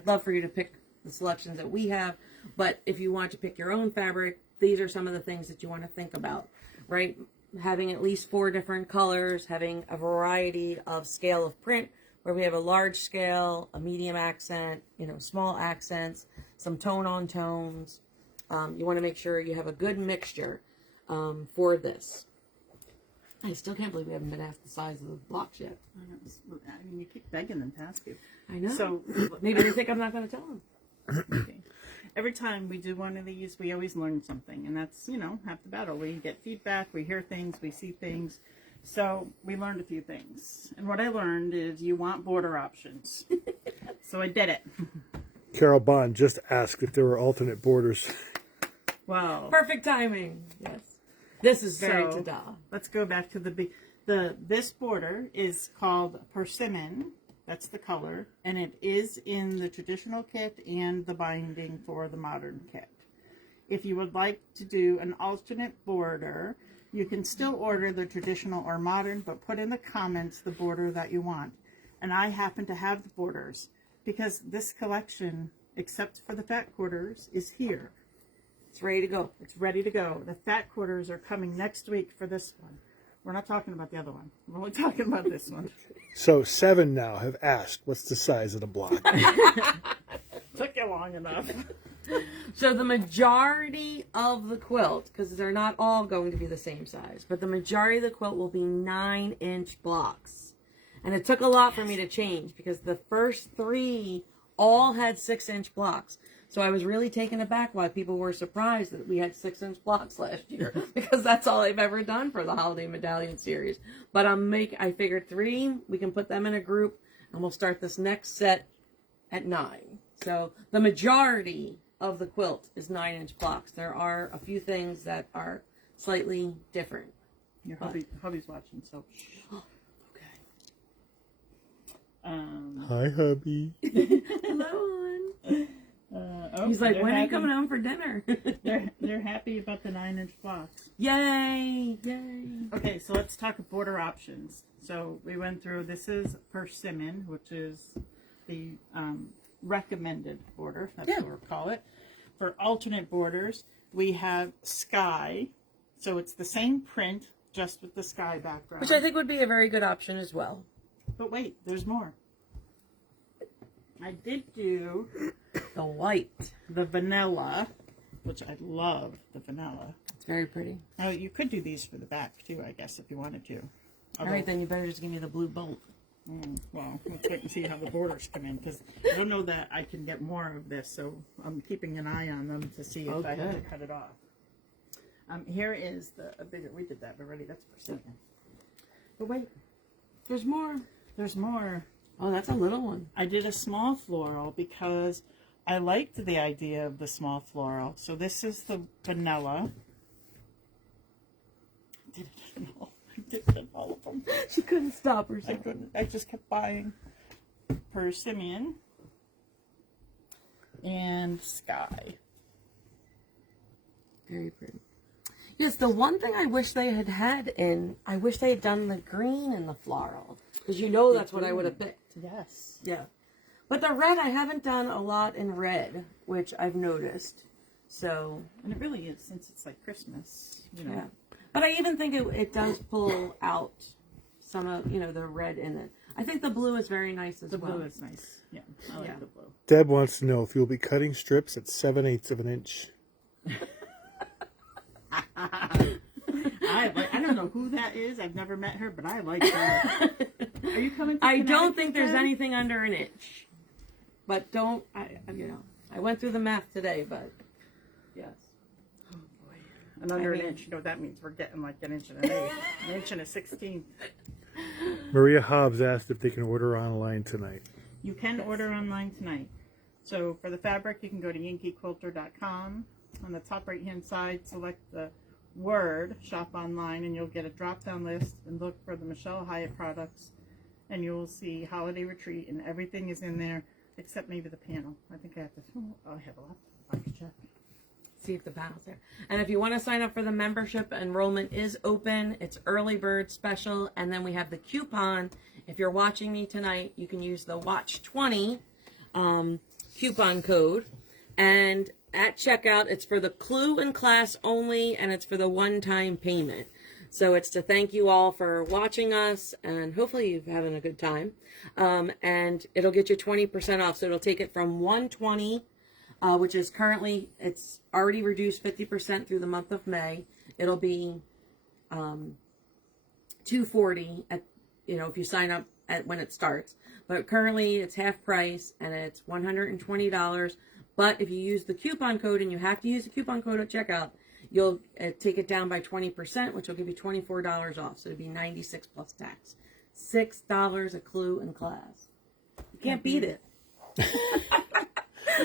love for you to pick the selections that we have. But if you want to pick your own fabric, these are some of the things that you want to think about, right? Having at least 4 different colors, having a variety of scale of print, where we have a large scale, a medium accent, small accents, some tone on tones. You want to make sure you have a good mixture for this. I still can't believe we haven't been asked the size of the blocks yet. I mean, you keep begging them to ask you. I know. So maybe they think I'm not going to tell them. Okay. Every time we do one of these, we always learn something, and that's half the battle. We get feedback, we hear things, we see things. So we learned a few things, and what I learned is you want border options. So I did it. Carol Bond just asked if there were alternate borders. Wow. Perfect timing. Yes. This is very ta-da. Let's go back to this border is called Persimmon. That's the color, and it is in the traditional kit and the binding for the modern kit. If you would like to do an alternate border, you can still order the traditional or modern, but put in the comments the border that you want. And I happen to have the borders because this collection, except for the fat quarters, is here. It's ready to go. It's ready to go. The fat quarters are coming next week for this one. We're not talking about the other one. We're only talking about this one. So 7 now have asked, what's the size of the block? Took you long enough. So the majority of the quilt, because they're not all going to be the same size, but the majority of the quilt will be 9-inch blocks. And it took a lot for me to change because the first 3 all had 6-inch blocks. So I was really taken aback why people were surprised that we had 6-inch blocks last year because that's all I've ever done for the Holiday Medallion series. But I figured 3, we can put them in a group and we'll start this next set at 9. So the majority of the quilt is 9-inch blocks. There are a few things that are slightly different. Your hubby's watching, so. Oh, okay. Hi, hubby. Hello, hon. He's like, when are you coming home for dinner? they're happy about the 9-inch blocks. Yay! Yay! Okay, so let's talk border options. So we went through, this is Persimmon, which is the recommended border. That's what we'll call it. For alternate borders, we have Sky. So it's the same print, just with the sky background. Which I think would be a very good option as well. But wait, there's more. I did do The white. the vanilla, which I love the vanilla. It's very pretty. Oh, you could do these for the back too, I guess, if you wanted to. All right, then you better just give me the blue bolt. Well, let's wait and see how the borders come in, because I don't know that I can get more of this, so I'm keeping an eye on them to see if I have to cut it off. Here is a bigger, we did that already, that's persimmon. But wait, There's more. there's more. Oh, that's a little one. I did a small floral because I liked the idea of the small floral. So this is the vanilla. I did it in all of them. She couldn't stop I herself. couldn't. I just kept buying Persimmon and Sky. Very pretty. Yes, the one thing I wish they had I wish they had done the green and the floral. Because that's what I would have picked. Yes. Yeah. But the red, I haven't done a lot in red, which I've noticed. So. And it really is, since it's like Christmas, Yeah. But I even think it does pull out some of, the red in it. I think the blue is very nice as well. The blue is nice. Yeah, I like the blue. Deb wants to know if you'll be cutting strips at 7/8 of an inch. I don't know who that is. I've never met her, but I like her. Are you coming to I don't Connecticut think there's then? anything under an inch. But I went through the math today, but yes. Oh boy. And under an inch, what that means? We're getting like an inch and an eighth. An inch and a 16th. Maria Hobbs asked if they can order online tonight. You can order online tonight. So for the fabric, you can go to yankeequilter.com. On the top right-hand side, select the word shop online, and you'll get a drop-down list and look for the Michelle Hyatt products, and you will see Holiday Retreat, and everything is in there except maybe the panel. I think I have to. Oh, I have a lot. I can check. See if the panel's there. And if you want to sign up for the membership, enrollment is open. It's early bird special, and then we have the coupon. If you're watching me tonight, you can use the Watch20 coupon code, and at checkout, it's for the Clue and class only, and it's for the one-time payment. So it's to thank you all for watching us, and hopefully you're having a good time. And it'll get you 20% off. So it'll take it from $120, which is currently, it's already reduced 50% through the month of May. It'll be $240 at, if you sign up when it starts. But currently it's half price, and it's $120. But if you use the coupon code, and you have to use the coupon code at checkout, you'll take it down by 20%, which will give you $24 off. So it'd be $96 plus tax. $6 a Clue and class. You can't beat it.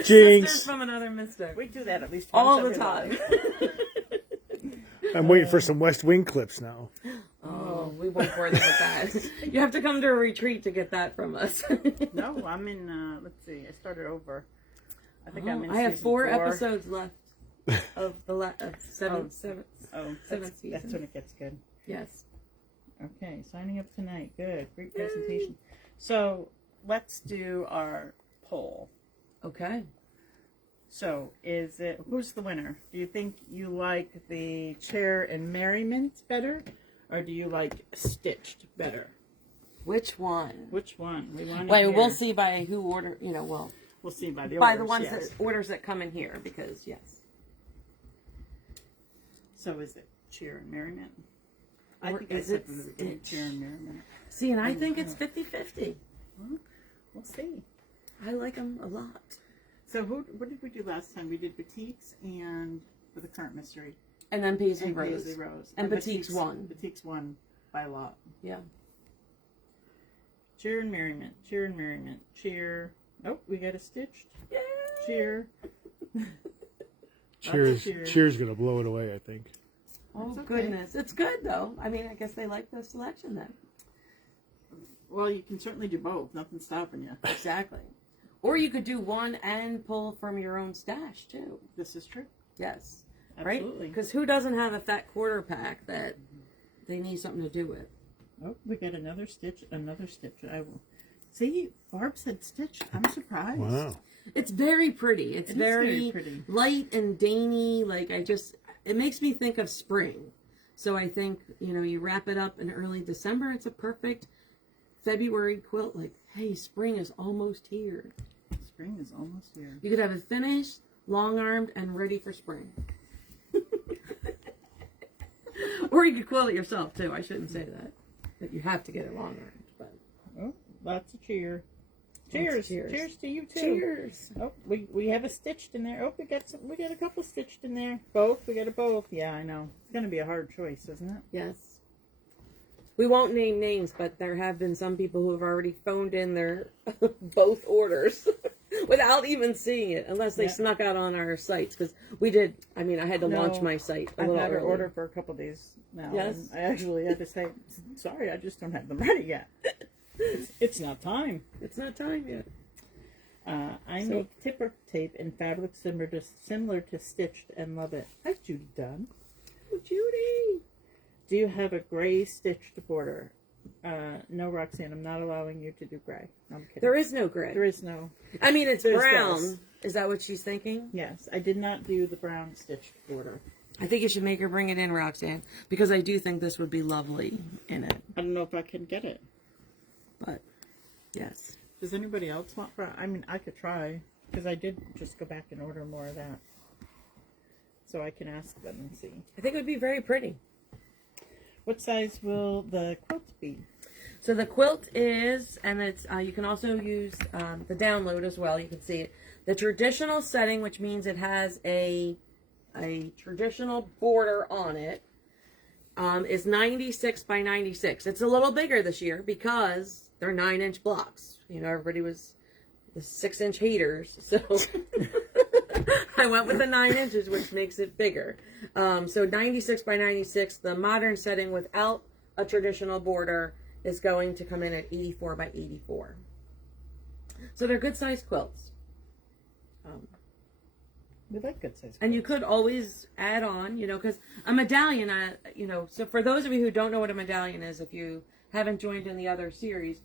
Jinx. Sisters from another mister. We do that at least All once the every time. I'm waiting for some West Wing clips now. Oh, we won't bore them with that. You have to come to a retreat to get that from us. No, I'm in, let's see, I started over. I think I'm in I have season 4 episodes left of the seventh season. That's when it gets good. Yes. Okay, signing up tonight. Good. Great presentation. So let's do our poll. Okay. So who's the winner? Do you think you like the Chair and Merriment better, or do you like Stitched better? Which one? Which one? We want to Wait, hear. we'll see by who order, We'll see by the ones yes. orders that come in here, because yes. So is it Cheer and Merriment? I Or think I is said it from the beginning, Stitch? Cheer and Merriment. See, and I think it's 50-50. We'll see. I like them a lot. So what did we do last time? We did Boutiques and for the current mystery. And then Paisley And Rose. Paisley Rose. And Boutiques won. Boutiques won by a lot. Yeah. Cheer and Merriment. Cheer and Merriment. Cheer. Oh, we got a Stitched. Yay! Cheer. Cheers gonna blow it away, I think. Oh, okay. goodness. It's good, though. I mean, I guess they like the selection then. Well, you can certainly do both. Nothing's stopping you. Exactly. Or you could do one and pull from your own stash, too. This is true. Yes. Absolutely. Right? Because who doesn't have a fat quarter pack that they need something to do with? Oh, we got another Stitch. Another Stitch. I will. See, Barb said Stitch. I'm surprised. Wow. It's very pretty. It's It is very pretty. light and dainty. It makes me think of spring. So I think, you wrap it up in early December. It's a perfect February quilt. Like, hey, spring is almost here. Spring is almost here. You could have it finished, long-armed, and ready for spring. Or you could quilt it yourself, too. I shouldn't say that. But you have to get it long-armed. But Oh, lots of cheer. Cheers. Cheers. Cheers to you too. cheers. Oh, we have a Stitched in there. Oh, we got a couple Stitched in there. Both. We got a both. Yeah, I know. It's gonna be a hard choice, isn't it? Yes. We won't name names, but there have been some people who have already phoned in their both orders without even seeing it, unless they snuck out on our sites. Because we did. I mean, I had to launch my site a I've little had her early. order for a couple days now. Yes. And I actually had to say, sorry, I just don't have them ready yet. It's not time. It's not time yet. I make tipper tape in fabric similar to Stitched and love it. Hi, Judy Dunn. Judy. Do you have a gray stitched border? No, Roxanne, I'm not allowing you to do gray. No, I'm kidding. There is no gray. There is no. I mean, it's There's brown. this. Is that what she's thinking? Yes, I did not do the brown stitched border. I think you should make her bring it in, Roxanne, because I do think this would be lovely in it. I don't know if I can get it. But, yes. Does anybody else want brown? I mean, I could try, because I did just go back and order more of that. So I can ask them and see. I think it would be very pretty. What size will the quilt be? So the quilt is, and it's you can also use the download as well. You can see it. The traditional setting, which means it has a traditional border on it, is 96 by 96. It's a little bigger this year because they're 9-inch blocks. You know, everybody was the 6-inch haters, so I went with the 9 inches, which makes it bigger. So 96 by 96. The modern setting without a traditional border is going to come in at 84 by 84. So they're good sized quilts. We like good size quilts. And you could always add on, you know, because a medallion, you know, so for those of you who don't know what a medallion is, if you haven't joined in the other series,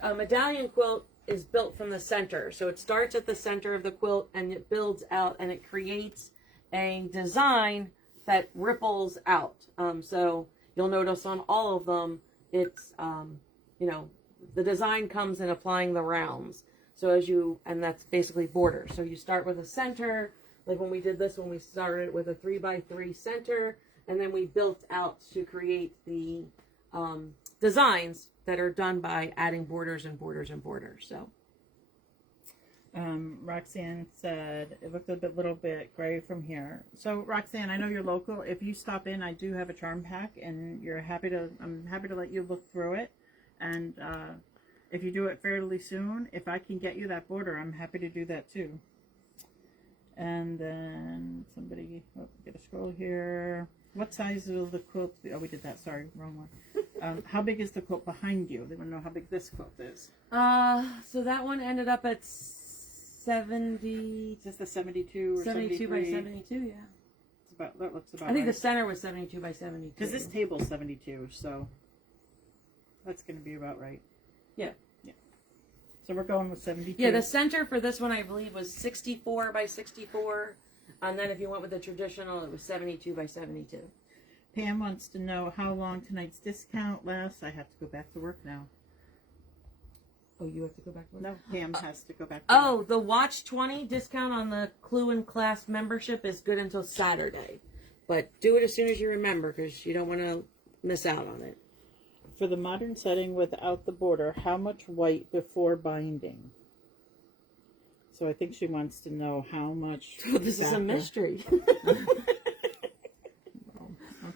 a medallion quilt is built from the center. So it starts at the center of the quilt and it builds out and it creates a design that ripples out. So you'll notice on all of them, it's, you know, the design comes in applying the rounds. So and that's basically borders. So you start with a center, like when we did this one, we started with a 3x3 center, and then we built out to create the designs that are done by adding borders and borders and borders. So, Roxanne said it looked a little bit gray from here. So Roxanne, I know you're local. If you stop in, I do have a charm pack, and I'm happy to let you look through it. And if you do it fairly soon, if I can get you that border, I'm happy to do that too. And then get a scroll here. What size will the quilt be? Oh, we did that. Sorry, wrong one. How big is the quilt behind you? They want to know how big this quilt is. So that one ended up at 70. Is this the 72 or 72 by 73? 72, yeah. That looks about I think right. the center was 72 by 72. Because this table's 72, so that's going to be about right. Yeah. Yeah. So we're going with 72. Yeah, the center for this one, I believe, was 64 by 64. And then if you went with the traditional, it was 72 by 72. Pam wants to know how long tonight's discount lasts. I have to go back to work now. Oh, you have to go back to work? No, Pam has to go back to work. Oh, the Watch 20 discount on the Clue and Class membership is good until Saturday. But do it as soon as you remember, because you don't want to miss out on it. For the modern setting without the border, how much white before binding? So I think she wants to know how much. So this is a mystery.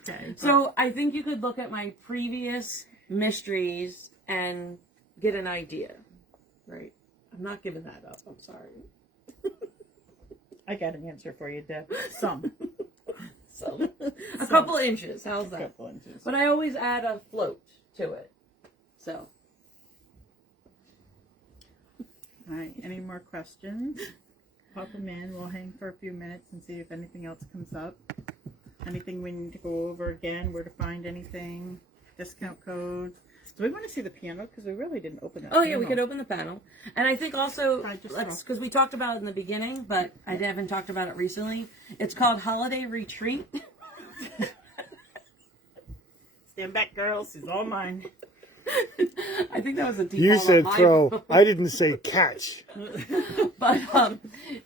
Okay. So I think you could look at my previous mysteries and get an idea. Right? I'm not giving that up. I'm sorry. I got an answer for you, Deb. Some. A couple inches. How's that? A couple inches. But I always add a float to it. So. All right. Any more questions? Pop them in. We'll hang for a few minutes and see if anything else comes up. Anything we need to go over again? Where to find anything? Discount codes. Do we want to see the piano? Because we really didn't open that. Oh, yeah, we could open the panel. And I think also, I just because we talked about it in the beginning, but I haven't talked about it recently. It's called Holiday Retreat. Stand back, girls. It's all mine. I think that was a default. You said on throw. phone. I didn't say catch. But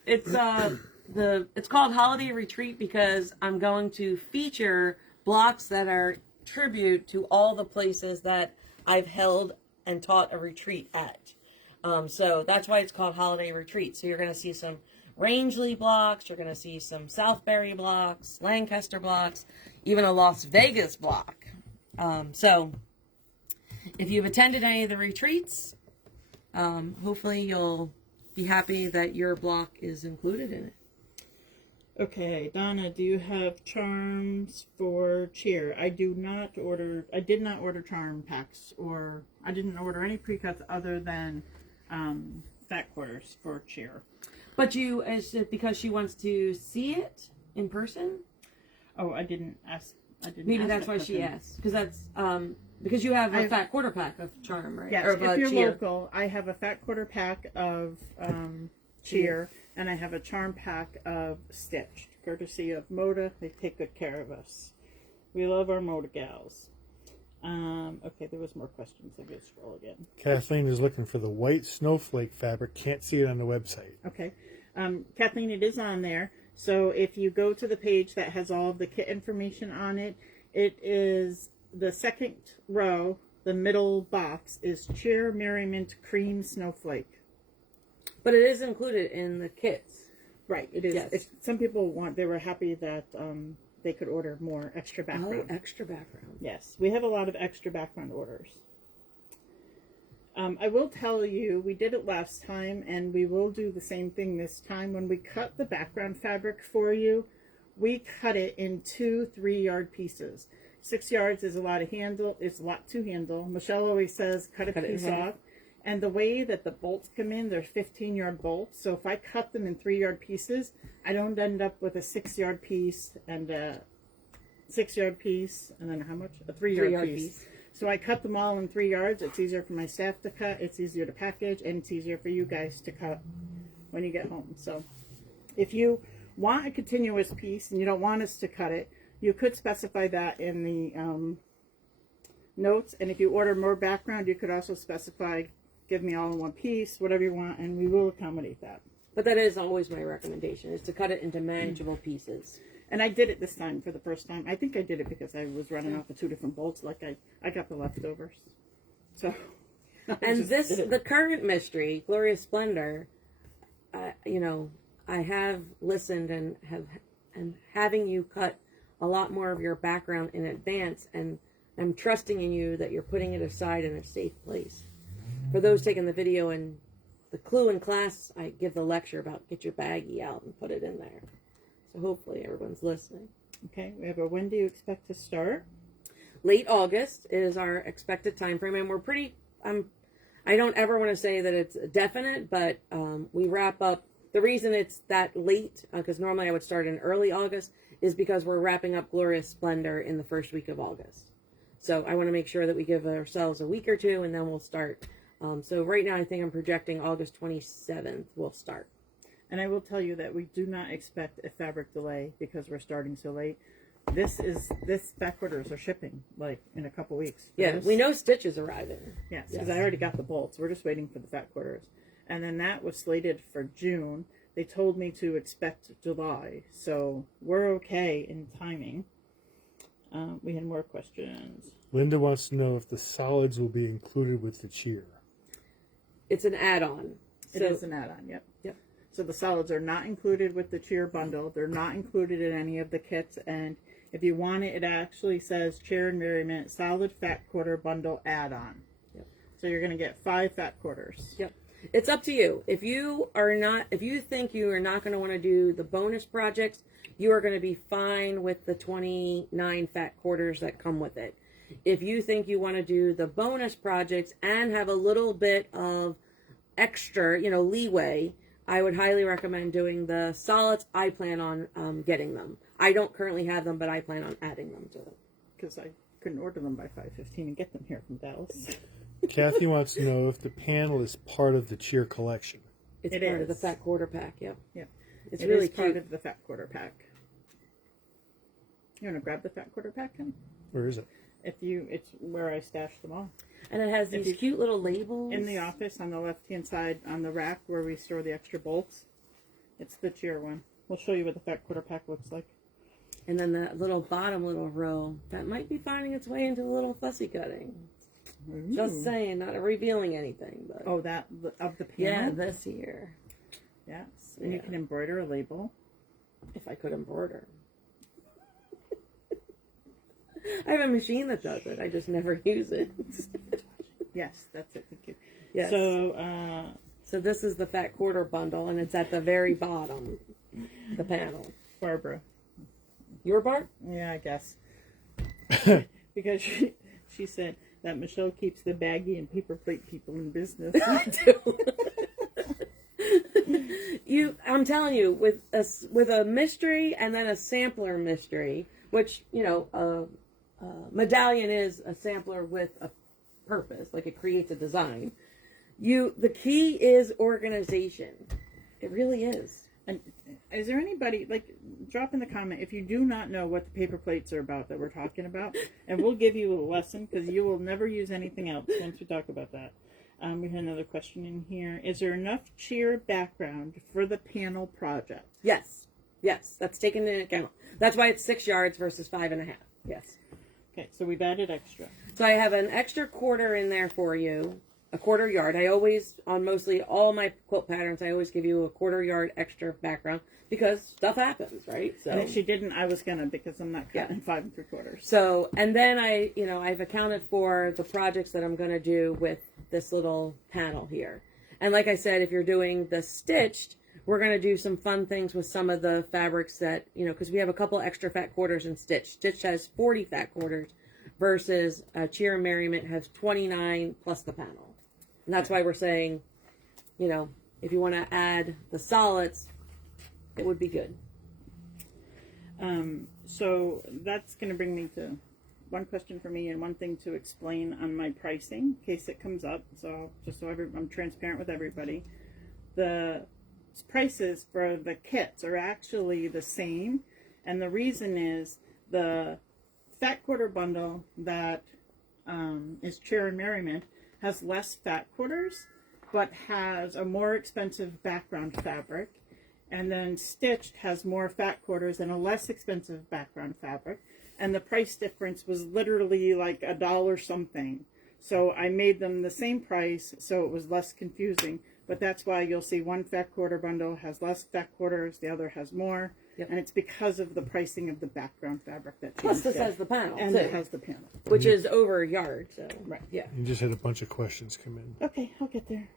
it's called Holiday Retreat because I'm going to feature blocks that are tribute to all the places that I've held and taught a retreat at. So that's why it's called Holiday Retreat. So you're going to see some Rangeley blocks, you're going to see some Southbury blocks, Lancaster blocks, even a Las Vegas block. So if you've attended any of the retreats, hopefully you'll be happy that your block is included in it. Okay, Donna, do you have charms for cheer? I did not order charm packs, or I didn't order any pre-cuts other than fat quarters for cheer. But is it because she wants to see it in person? Oh, I didn't ask. I didn't. Maybe ask that's that why she question. asked, because that's because you have a fat quarter pack of charm, right? Yes, Or if you're cheer. local, I have a fat quarter pack of cheer, and I have a charm pack of Stitch, courtesy of Moda. They take good care of us. We love our Moda gals. Okay, there was more questions. I'm going to scroll again. Kathleen is looking for the white snowflake fabric. Can't see it on the website. Okay. Kathleen, it is on there. So if you go to the page that has all of the kit information on it, it is the second row, the middle box is Cheer Merriment Cream Snowflake. But it is included in the kits. Right, it is. Yes. If some people they were happy that they could order more extra background. Oh, extra background. Yes, we have a lot of extra background orders. I will tell you, we did it last time, and we will do the same thing this time. When we cut the background fabric for you, we cut it in 2 3-yard pieces. 6 yards is a lot to handle. It's a lot to handle. Michelle always says, cut a piece off. And the way that the bolts come in, they're 15-yard bolts. So if I cut them in 3-yard pieces, I don't end up with a 6-yard piece and a 6-yard piece, and then how much? A 3-yard piece. So I cut them all in 3 yards. It's easier for my staff to cut. It's easier to package, and it's easier for you guys to cut when you get home. So if you want a continuous piece and you don't want us to cut it, you could specify that in the notes. And if you order more background, you could also specify, give me all in one piece, whatever you want, and we will accommodate that. But that is always my recommendation, is to cut it into manageable pieces. And I did it this time for the first time. I think I did it because I was running off of 2 different bolts. Like I got the leftovers. So. And the current mystery, Glorious Splendor, you know, I have listened and having you cut a lot more of your background in advance, and I'm trusting in you that you're putting it aside in a safe place. For those taking the video and the clue in class, I give the lecture about get your baggie out and put it in there. So hopefully everyone's listening. Okay, we have when do you expect to start? Late August is our expected time frame, and we're pretty, I don't ever want to say that it's definite, but we wrap up. The reason it's that late, because normally I would start in early August, is because we're wrapping up Glorious Splendor in the first week of August. So I want to make sure that we give ourselves a week or two, and then we'll start. So right now I think I'm projecting August 27th we'll start. And I will tell you that we do not expect a fabric delay because we're starting so late. This back orders are shipping like in a couple weeks. Yeah, we know Stitch is arriving. Yes, because I already got the bolts. We're just waiting for the fat quarters. And then that was slated for June. They told me to expect July. So we're okay in timing. We had more questions. Linda wants to know if the solids will be included with the cheer. It's an add-on. It is an add-on, yep. So the solids are not included with the cheer bundle. They're not included in any of the kits. And if you want it, it actually says Cheer and Merriment Solid Fat Quarter Bundle Add-on. Yep. So you're going to get 5 fat quarters. Yep. It's up to you. If you think you are not going to want to do the bonus projects, you are going to be fine with the 29 fat quarters that come with it. If you think you want to do the bonus projects and have a little bit of extra, leeway, I would highly recommend doing the solids. I plan on getting them. I don't currently have them, but I plan on adding them to them. Because I couldn't order them by 5:15 and get them here from Dallas. Kathy wants to know if the panel is part of the cheer collection. It's part of the fat quarter pack, yeah. Yep. It's It really is part cute. of the fat quarter pack. You want to grab the fat quarter pack, Kim? Where is it? It's where I stashed them all. And it has these cute little labels. In the office on the left-hand side on the rack where we store the extra bolts. It's the cheer one. We'll show you what the fat quarter pack looks like. And then the bottom little row, that might be finding its way into the little fussy cutting. Ooh. Just saying, not revealing anything. But Oh, that of the panel? yeah, this here. Yes. And you can embroider a label. If I could embroider. I have a machine that does it. I just never use it. Yes, that's it. Thank you. Yes. So this is the fat quarter bundle, and it's at the very bottom, the panel. Barbara. Your Barb? Yeah, I guess. Because she said that Michelle keeps the baggie and paper plate people in business. I do. I'm telling you, with a mystery and then a sampler mystery, which, you know, Medallion is a sampler with a purpose, like it creates a design. The key is organization. It really is. And is there anybody, like, drop in the comment if you do not know what the paper plates are about that we're talking about, and we'll give you a lesson, because you will never use anything else once we talk about that. We had another question in here. Is there enough cheer background for the panel project? Yes. Yes, that's taken into account. That's why it's 6 yards versus 5.5. Yes. Okay, so we've added extra. So I have an extra quarter in there for you. A quarter yard. I always, on mostly all my quilt patterns, I always give you a quarter yard extra background because stuff happens, right? So and if she didn't, I was gonna, because I'm not cutting 5 3/4. So, and then I've accounted for the projects that I'm going to do with this little panel here. And like I said, if you're doing the stitched, we're going to do some fun things with some of the fabrics that, because we have a couple extra fat quarters in Stitch. Stitch has 40 fat quarters versus Cheer and Merriment has 29 plus the panel. And that's why we're saying, if you want to add the solids, it would be good. So that's going to bring me to one question for me and one thing to explain on my pricing in case it comes up. So just so I'm transparent with everybody, the prices for the kits are actually the same, and the reason is the fat quarter bundle that is Cheer and Merriment has less fat quarters but has a more expensive background fabric, and then Stitched has more fat quarters and a less expensive background fabric, and the price difference was literally like $1 something. So I made them the same price so it was less confusing. But that's why you'll see one fat quarter bundle has less fat quarters, the other has more. Yep. And it's because of the pricing of the background fabric that plus this has the panel. And too, it has the panel. Which is over a yard. So right. Yeah. You just had a bunch of questions come in. Okay, I'll get there.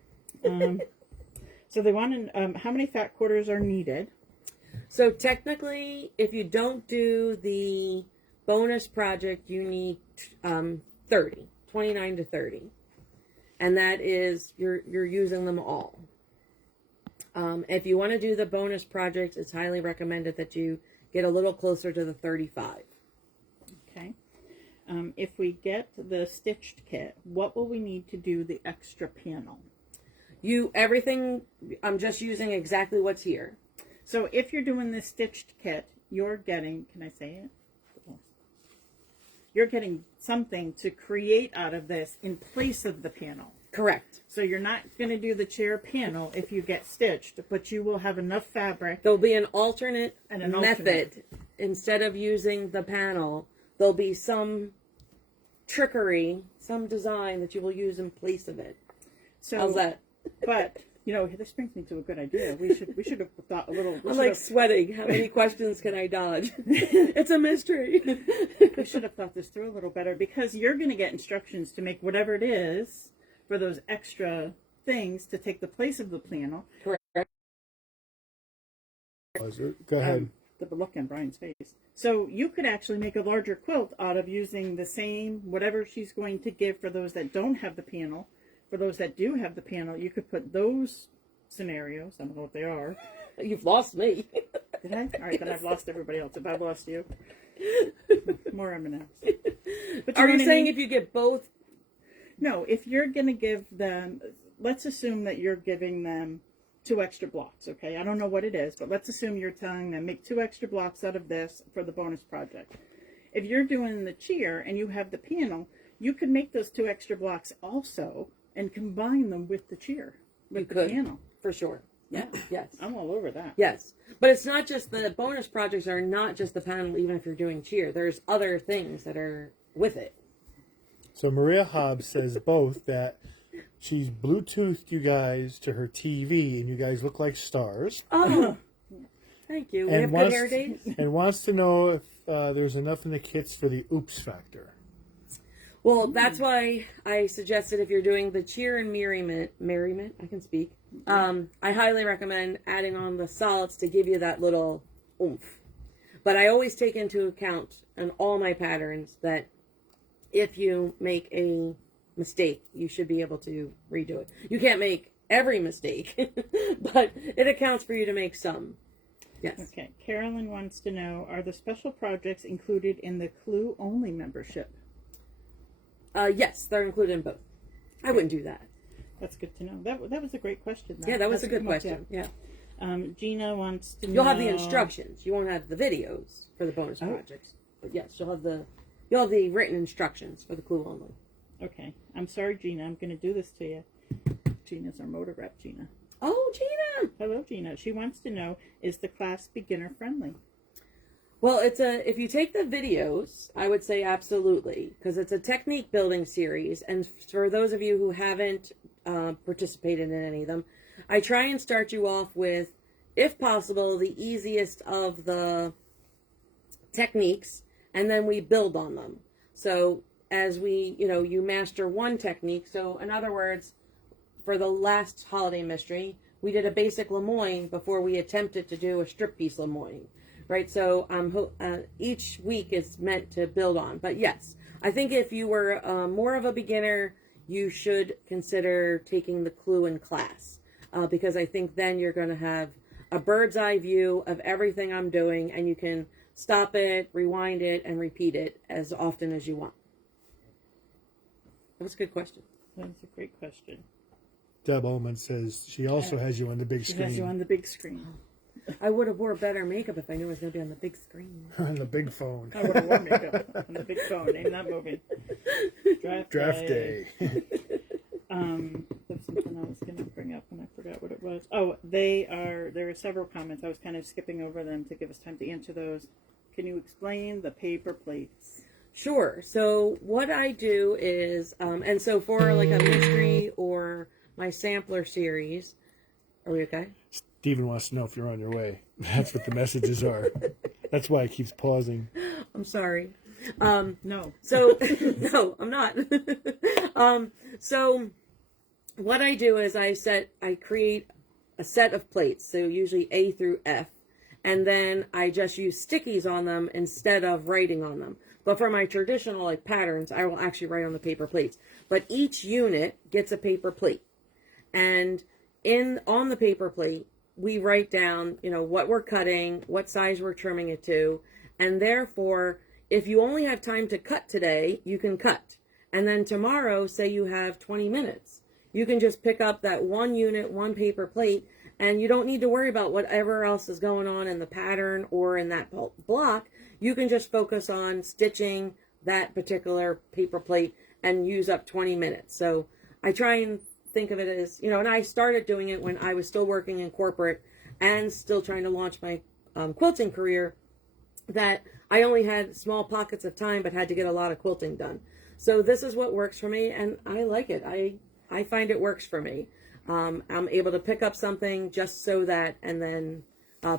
So they want to, how many fat quarters are needed? So technically, if you don't do the bonus project, you need 29 to 30. And that is, you're using them all. If you want to do the bonus projects, it's highly recommended that you get a little closer to the 35. Okay. If we get the stitched kit, what will we need to do the extra panel? Everything, I'm just using exactly what's here. So if you're doing the stitched kit, you're getting, can I say it? You're getting something to create out of this in place of the panel. Correct. So you're not going to do the chair panel if you get stitched, but you will have enough fabric. There'll be an alternate method. Instead of using the panel, there'll be some trickery, some design that you will use in place of it. So, how's that? But, this brings me to a good idea. We should have thought a little. I'm like sweating. How many questions can I dodge? It's a mystery. We should have thought this through a little better, because you're going to get instructions to make whatever it is for those extra things to take the place of the panel. Correct. Go ahead. The look on Brian's face. So you could actually make a larger quilt out of using the same, whatever she's going to give for those that don't have the panel. For those that do have the panel, you could put those scenarios. I don't know what they are. You've lost me. Did I? All right, then I've lost everybody else. If I've lost you, more M&Ms. But Are you saying if you get both? No, if you're going to give them, let's assume that you're giving them 2 extra blocks, okay? I don't know what it is, but let's assume you're telling them, make 2 extra blocks out of this for the bonus project. If you're doing the cheer and you have the panel, you could make those 2 extra blocks also and combine them with the cheer, with the panel. For sure. Yeah. Yes. I'm all over that. Yes. But it's not just the bonus projects are not just the panel, even if you're doing cheer. There's other things that are with it. So Maria Hobbs says both that she's Bluetoothed you guys to her TV and you guys look like stars. Oh, thank you. We have good hair days. And wants to know if there's enough in the kits for the oops factor. Well, that's why I suggested if you're doing the cheer and merriment, I can speak. I highly recommend adding on the solids to give you that little oomph. But I always take into account in all my patterns that if you make a mistake, you should be able to redo it. You can't make every mistake, but it accounts for you to make some. Yes. Okay. Carolyn wants to know, are the special projects included in the Clue only membership? Yes, they're included in both. I wouldn't do that. That's good to know. That was a great question. Yeah, that was a good question. Yeah. Gina wants to know. You'll have the instructions. You won't have the videos for the bonus projects. But yes, you'll have the written instructions for the Clue only. Okay. I'm sorry, Gina. I'm going to do this to you. Gina's our motor rep, Gina. Oh, Gina! Hello, Gina. She wants to know, is the class beginner friendly? Well, if you take the videos, I would say absolutely, because it's a technique building series, and for those of you who haven't participated in any of them, I try and start you off with, if possible, the easiest of the techniques, and then we build on them. So as you master one technique, so in other words, for the last holiday mystery, we did a basic Lemoyne before we attempted to do a strip piece Lemoyne, right? So each week is meant to build on. But yes, I think if you were more of a beginner, you should consider taking the Clue in class, because I think then you're going to have a bird's eye view of everything I'm doing, and you can stop it, rewind it, and repeat it as often as you want. That was a good question. That's a great question. Deb Ullman says she also has you on the big screen. She has you on the big screen. I would have wore better makeup if I knew it was going to be on the big screen. On the big phone. I would have worn makeup on the big phone. Name that movie. Draft Day. There's something I was going to bring up and I forgot what it was. Oh, there are several comments. I was kind of skipping over them to give us time to answer those. Can you explain the paper plates? Sure. So what I do is, and so for like a mystery or my sampler series, are we okay? Stephen wants to know if you're on your way. That's what the messages are. That's why he keeps pausing. I'm sorry. No. So, no, I'm not. So what I do is I create a set of plates. So usually A through F. And then I just use stickies on them instead of writing on them. But for my traditional like patterns, I will actually write on the paper plates. But each unit gets a paper plate. And on the paper plate, we write down, what we're cutting, what size we're trimming it to. And therefore, if you only have time to cut today, you can cut. And then tomorrow, say you have 20 minutes. You can just pick up that one unit, one paper plate, and you don't need to worry about whatever else is going on in the pattern or in that block. You can just focus on stitching that particular paper plate and use up 20 minutes. So I try and think of it as, and I started doing it when I was still working in corporate and still trying to launch my quilting career, that I only had small pockets of time but had to get a lot of quilting done. So this is what works for me, and I like it. I find it works for me. I'm able to pick up something just so that, and then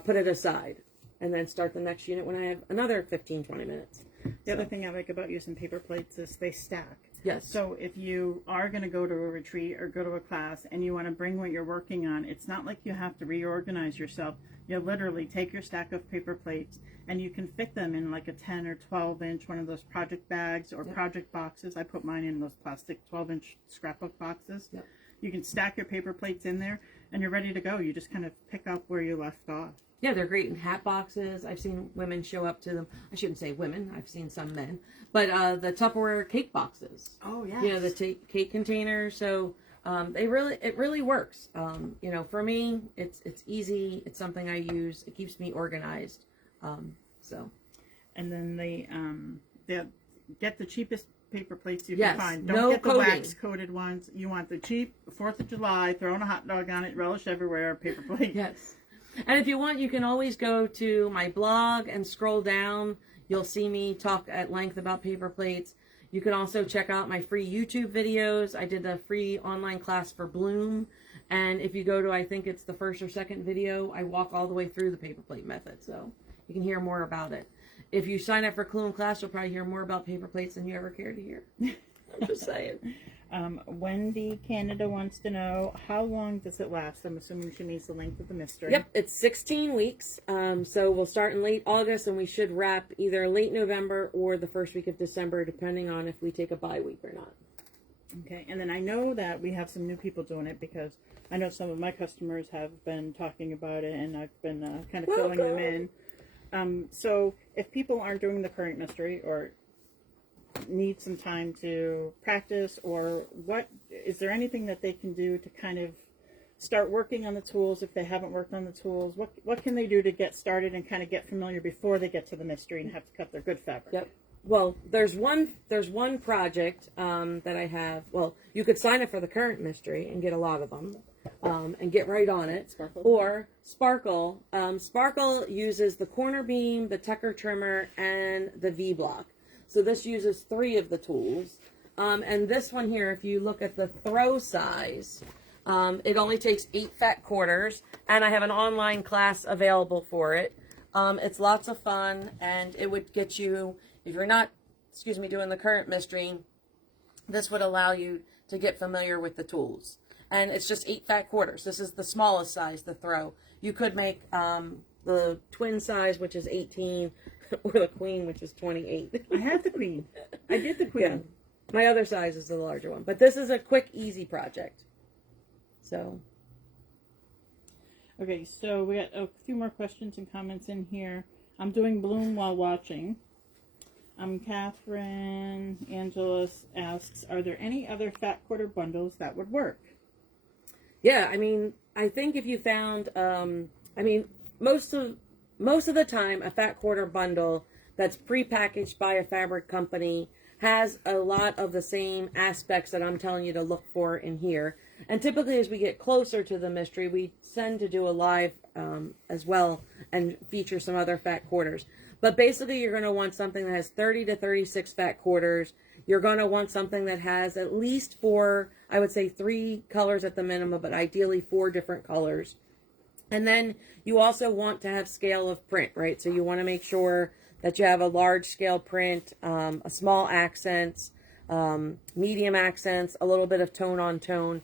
put it aside, and then start the next unit when I have another 15, 20 minutes. The other thing I like about using paper plates is they stack. Yes. So if you are going to go to a retreat or go to a class and you want to bring what you're working on, it's not like you have to reorganize yourself. You literally take your stack of paper plates and you can fit them in like a 10 or 12 inch, one of those project bags or project boxes. I put mine in those plastic 12 inch scrapbook boxes. Yep. You can stack your paper plates in there and you're ready to go. You just kind of pick up where you left off. Yeah, they're great in hat boxes. I've seen women show up to them. I shouldn't say women. I've seen some men. But the Tupperware cake boxes. Oh, yeah. The cake containers. So it really works. For me, it's easy. It's something I use. It keeps me organized. And then they get the cheapest paper plates you yes, can find. Don't get the coating. wax coated ones. You want the cheap 4th of July, throwing a hot dog on it, relish everywhere, paper plate. Yes. And if you want, you can always go to my blog and scroll down. You'll see me talk at length about paper plates. You can also check out my free YouTube videos. I did a free online class for Bloom. And if you go to, I think it's the first or second video, I walk all the way through the paper plate method. So you can hear more about it. If you sign up for Clue in Class, you'll probably hear more about paper plates than you ever care to hear. I'm just saying. Wendy Canada wants to know, how long does it last? I'm assuming she needs the length of the mystery. Yep, it's 16 weeks. So we'll start in late August and we should wrap either late November or the first week of December, depending on if we take a bye week or not. Okay, and then I know that we have some new people doing it because I know some of my customers have been talking about it, and I've been kind of filling them in. So if people aren't doing the current mystery or need some time to practice, or what, is there anything that they can do to kind of start working on the tools if they haven't worked on the tools? What can they do to get started and kind of get familiar before they get to the mystery and have to cut their good fabric? Yep. Well, there's one project that I have. Well, you could sign up for the current mystery and get a lot of them and get right on it. Sparkle. Or Sparkle. Sparkle uses the corner beam, the Tucker trimmer, and the V-block. So this uses 3 of the tools. And this one here, if you look at the throw size, it only takes 8 fat quarters, and I have an online class available for it. It's lots of fun, and it would get you, if you're not, doing the current mystery, this would allow you to get familiar with the tools. And it's just 8 fat quarters. This is the smallest size, the throw. You could make the twin size, which is 18, or the queen, which is 28. I have the queen. I did the queen. Yeah. My other size is the larger one. But this is a quick, easy project. So. Okay, so we got a few more questions and comments in here. I'm doing bloom while watching. Catherine Angeles asks, are there any other fat quarter bundles that would work? Yeah, I mean, I think if you found, most of the time, a fat quarter bundle that's prepackaged by a fabric company has a lot of the same aspects that I'm telling you to look for in here. And typically, as we get closer to the mystery, we tend to do a live as well and feature some other fat quarters. But basically, you're going to want something that has 30 to 36 fat quarters. You're going to want something that has at least 4, I would say 3 colors at the minimum, but ideally 4 different colors. And then you also want to have scale of print, right? So you want to make sure that you have a large scale print, a small accents, medium accents, a little bit of tone on tone.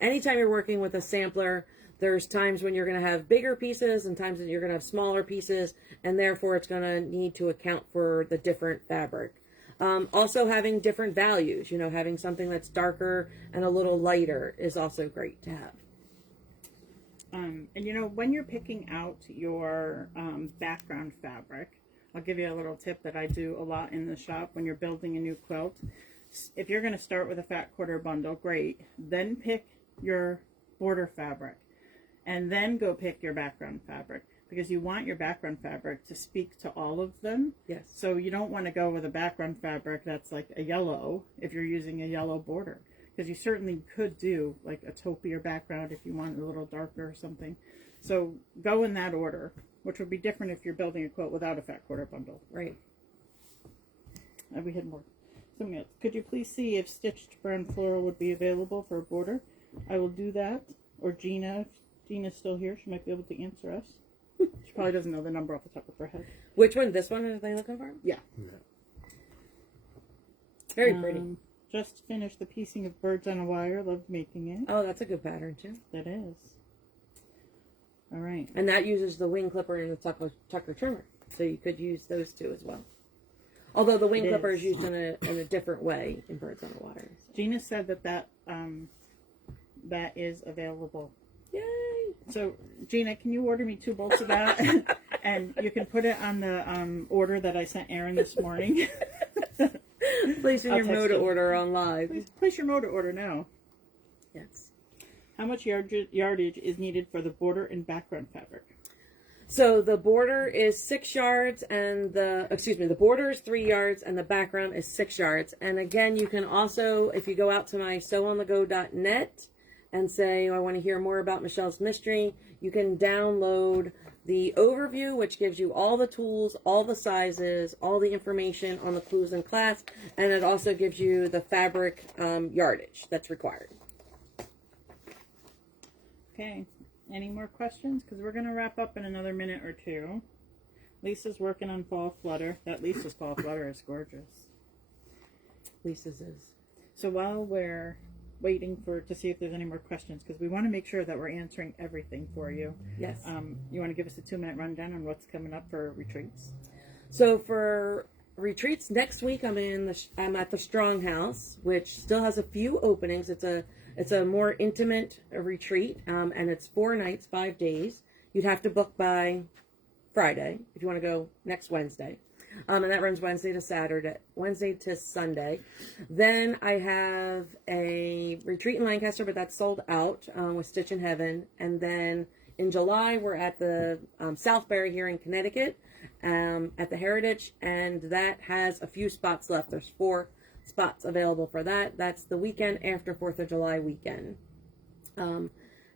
Anytime you're working with a sampler, there's times when you're going to have bigger pieces and times that you're going to have smaller pieces, and therefore it's going to need to account for the different fabric. Also having different values, having something that's darker and a little lighter is also great to have. And when you're picking out your background fabric, I'll give you a little tip that I do a lot in the shop when you're building a new quilt. If you're going to start with a fat quarter bundle, great. Then pick your border fabric and then go pick your background fabric, because you want your background fabric to speak to all of them. Yes. So you don't want to go with a background fabric that's like a yellow if you're using a yellow border, because you certainly could do like a taupier background if you want it a little darker or something. So go in that order, which would be different if you're building a quilt without a fat quarter bundle. Right. We had more. Something else. Could you please see if stitched brown floral would be available for a border? I will do that. Or Gina. If Gina's still here, she might be able to answer us. She probably doesn't know the number off the top of her head. Which one? This one? Are they looking for? Yeah. Very pretty. Just finished the piecing of birds on a wire. Loved making it. Oh, that's a good pattern too. That is. All right. And that uses the wing clipper and the Tucker trimmer. So you could use those two as well. Although the wing clipper is used in a different way in birds on the wire. So. Gina said that is available. Yay! So, Gina, can you order me 2 bolts of that? And you can put it on the order that I sent Aaron this morning. Place in your motor order on live. Please place your motor order now. Yes. How much yardage is needed for the border and background fabric? So the border is 6 yards and the border is 3 yards and the background is 6 yards. And again, you can also, if you go out to my sewonthego.net and say, I want to hear more about Michelle's mystery, you can download the overview, which gives you all the tools, all the sizes, all the information on the clues in class, and it also gives you the fabric yardage that's required. Okay. Any more questions? Because we're going to wrap up in another minute or 2. Lisa's working on fall flutter. That Lisa's fall flutter is gorgeous. Lisa's is. So while we're waiting to see if there's any more questions, because we want to make sure that we're answering everything for you. Yes. You want to give us a 2-minute rundown on what's coming up for retreats? So for retreats next week. I'm at the Strong House, which still has a few openings. It's a more intimate retreat, and it's 4 nights, 5 days. You'd have to book by Friday if you want to go next Wednesday. And that runs Wednesday to Sunday. Then I have a retreat in Lancaster, but that's sold out with Stitch in Heaven. And then in July, we're at the Southbury here in Connecticut at the Heritage, and that has a few spots left. There's 4 spots available for that. That's the weekend after 4th of July weekend. And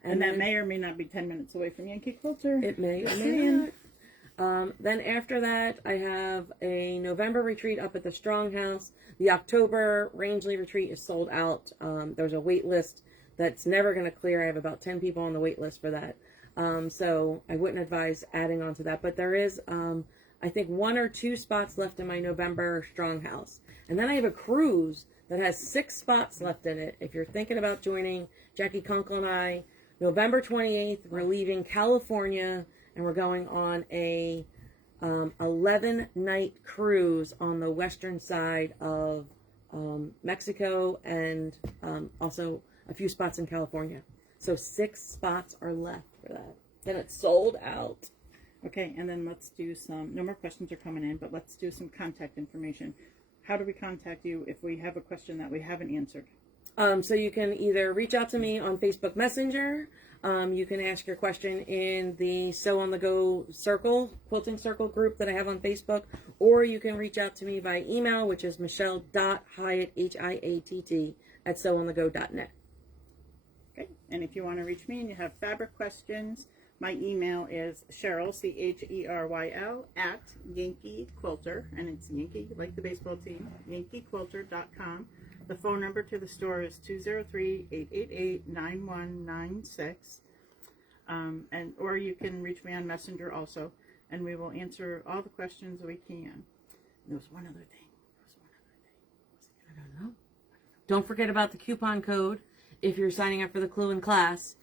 that may or may not be 10 minutes away from Yankee Quilter. It may or may not. Then after that, I have a November retreat up at the Strong House. The October Rangeley retreat is sold out. There's a wait list that's never going to clear. I have about 10 people on the wait list for that. So I wouldn't advise adding on to that. But there is, I think, 1 or 2 spots left in my November Strong House. And then I have a cruise that has 6 spots left in it. If you're thinking about joining Jackie Kunkel and I, November 28th, we're leaving California. And we're going on a 11-night cruise on the western side of Mexico, and also a few spots in California. So 6 spots are left for that. Then it's sold out. Okay, and then let's do some, no more questions are coming in, but let's do some contact information. How do we contact you if we have a question that we haven't answered? So you can either reach out to me on Facebook Messenger. You can ask your question in the Sew on the Go circle, quilting circle group that I have on Facebook, or you can reach out to me by email, which is michelle.hyatt, Hiatt, at sewonthego.net. Okay, and if you want to reach me and you have fabric questions, my email is Cheryl, Cheryl, at Yankee Quilter, and it's Yankee, like the baseball team, yankeequilter.com. The phone number to the store is 203-888-9196. Or you can reach me on Messenger also, and we will answer all the questions we can. There was one other thing. I don't know. Don't forget about the coupon code if you're signing up for the Clue in class.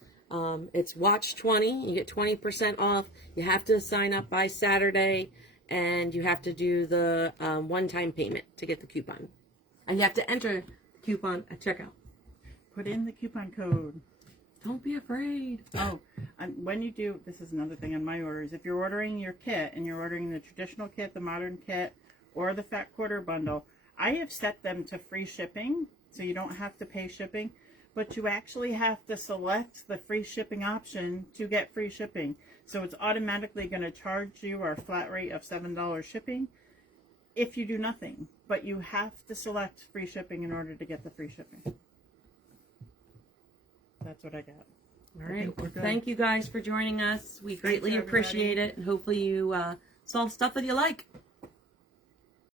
It's Watch 20. You get 20% off. You have to sign up by Saturday, and you have to do the one-time payment to get the coupon. And you have to enter the coupon at checkout. Put in the coupon code. Don't be afraid. Oh, and when you do, this is another thing on my orders. If you're ordering your kit and you're ordering the traditional kit, the modern kit, or the fat quarter bundle, I have set them to free shipping, so you don't have to pay shipping. But you actually have to select the free shipping option to get free shipping. So it's automatically going to charge you our flat rate of $7 shipping if you do nothing. But you have to select free shipping in order to get the free shipping. That's what I got. All right. Thank you guys for joining us. We greatly appreciate it. And hopefully you saw stuff that you like.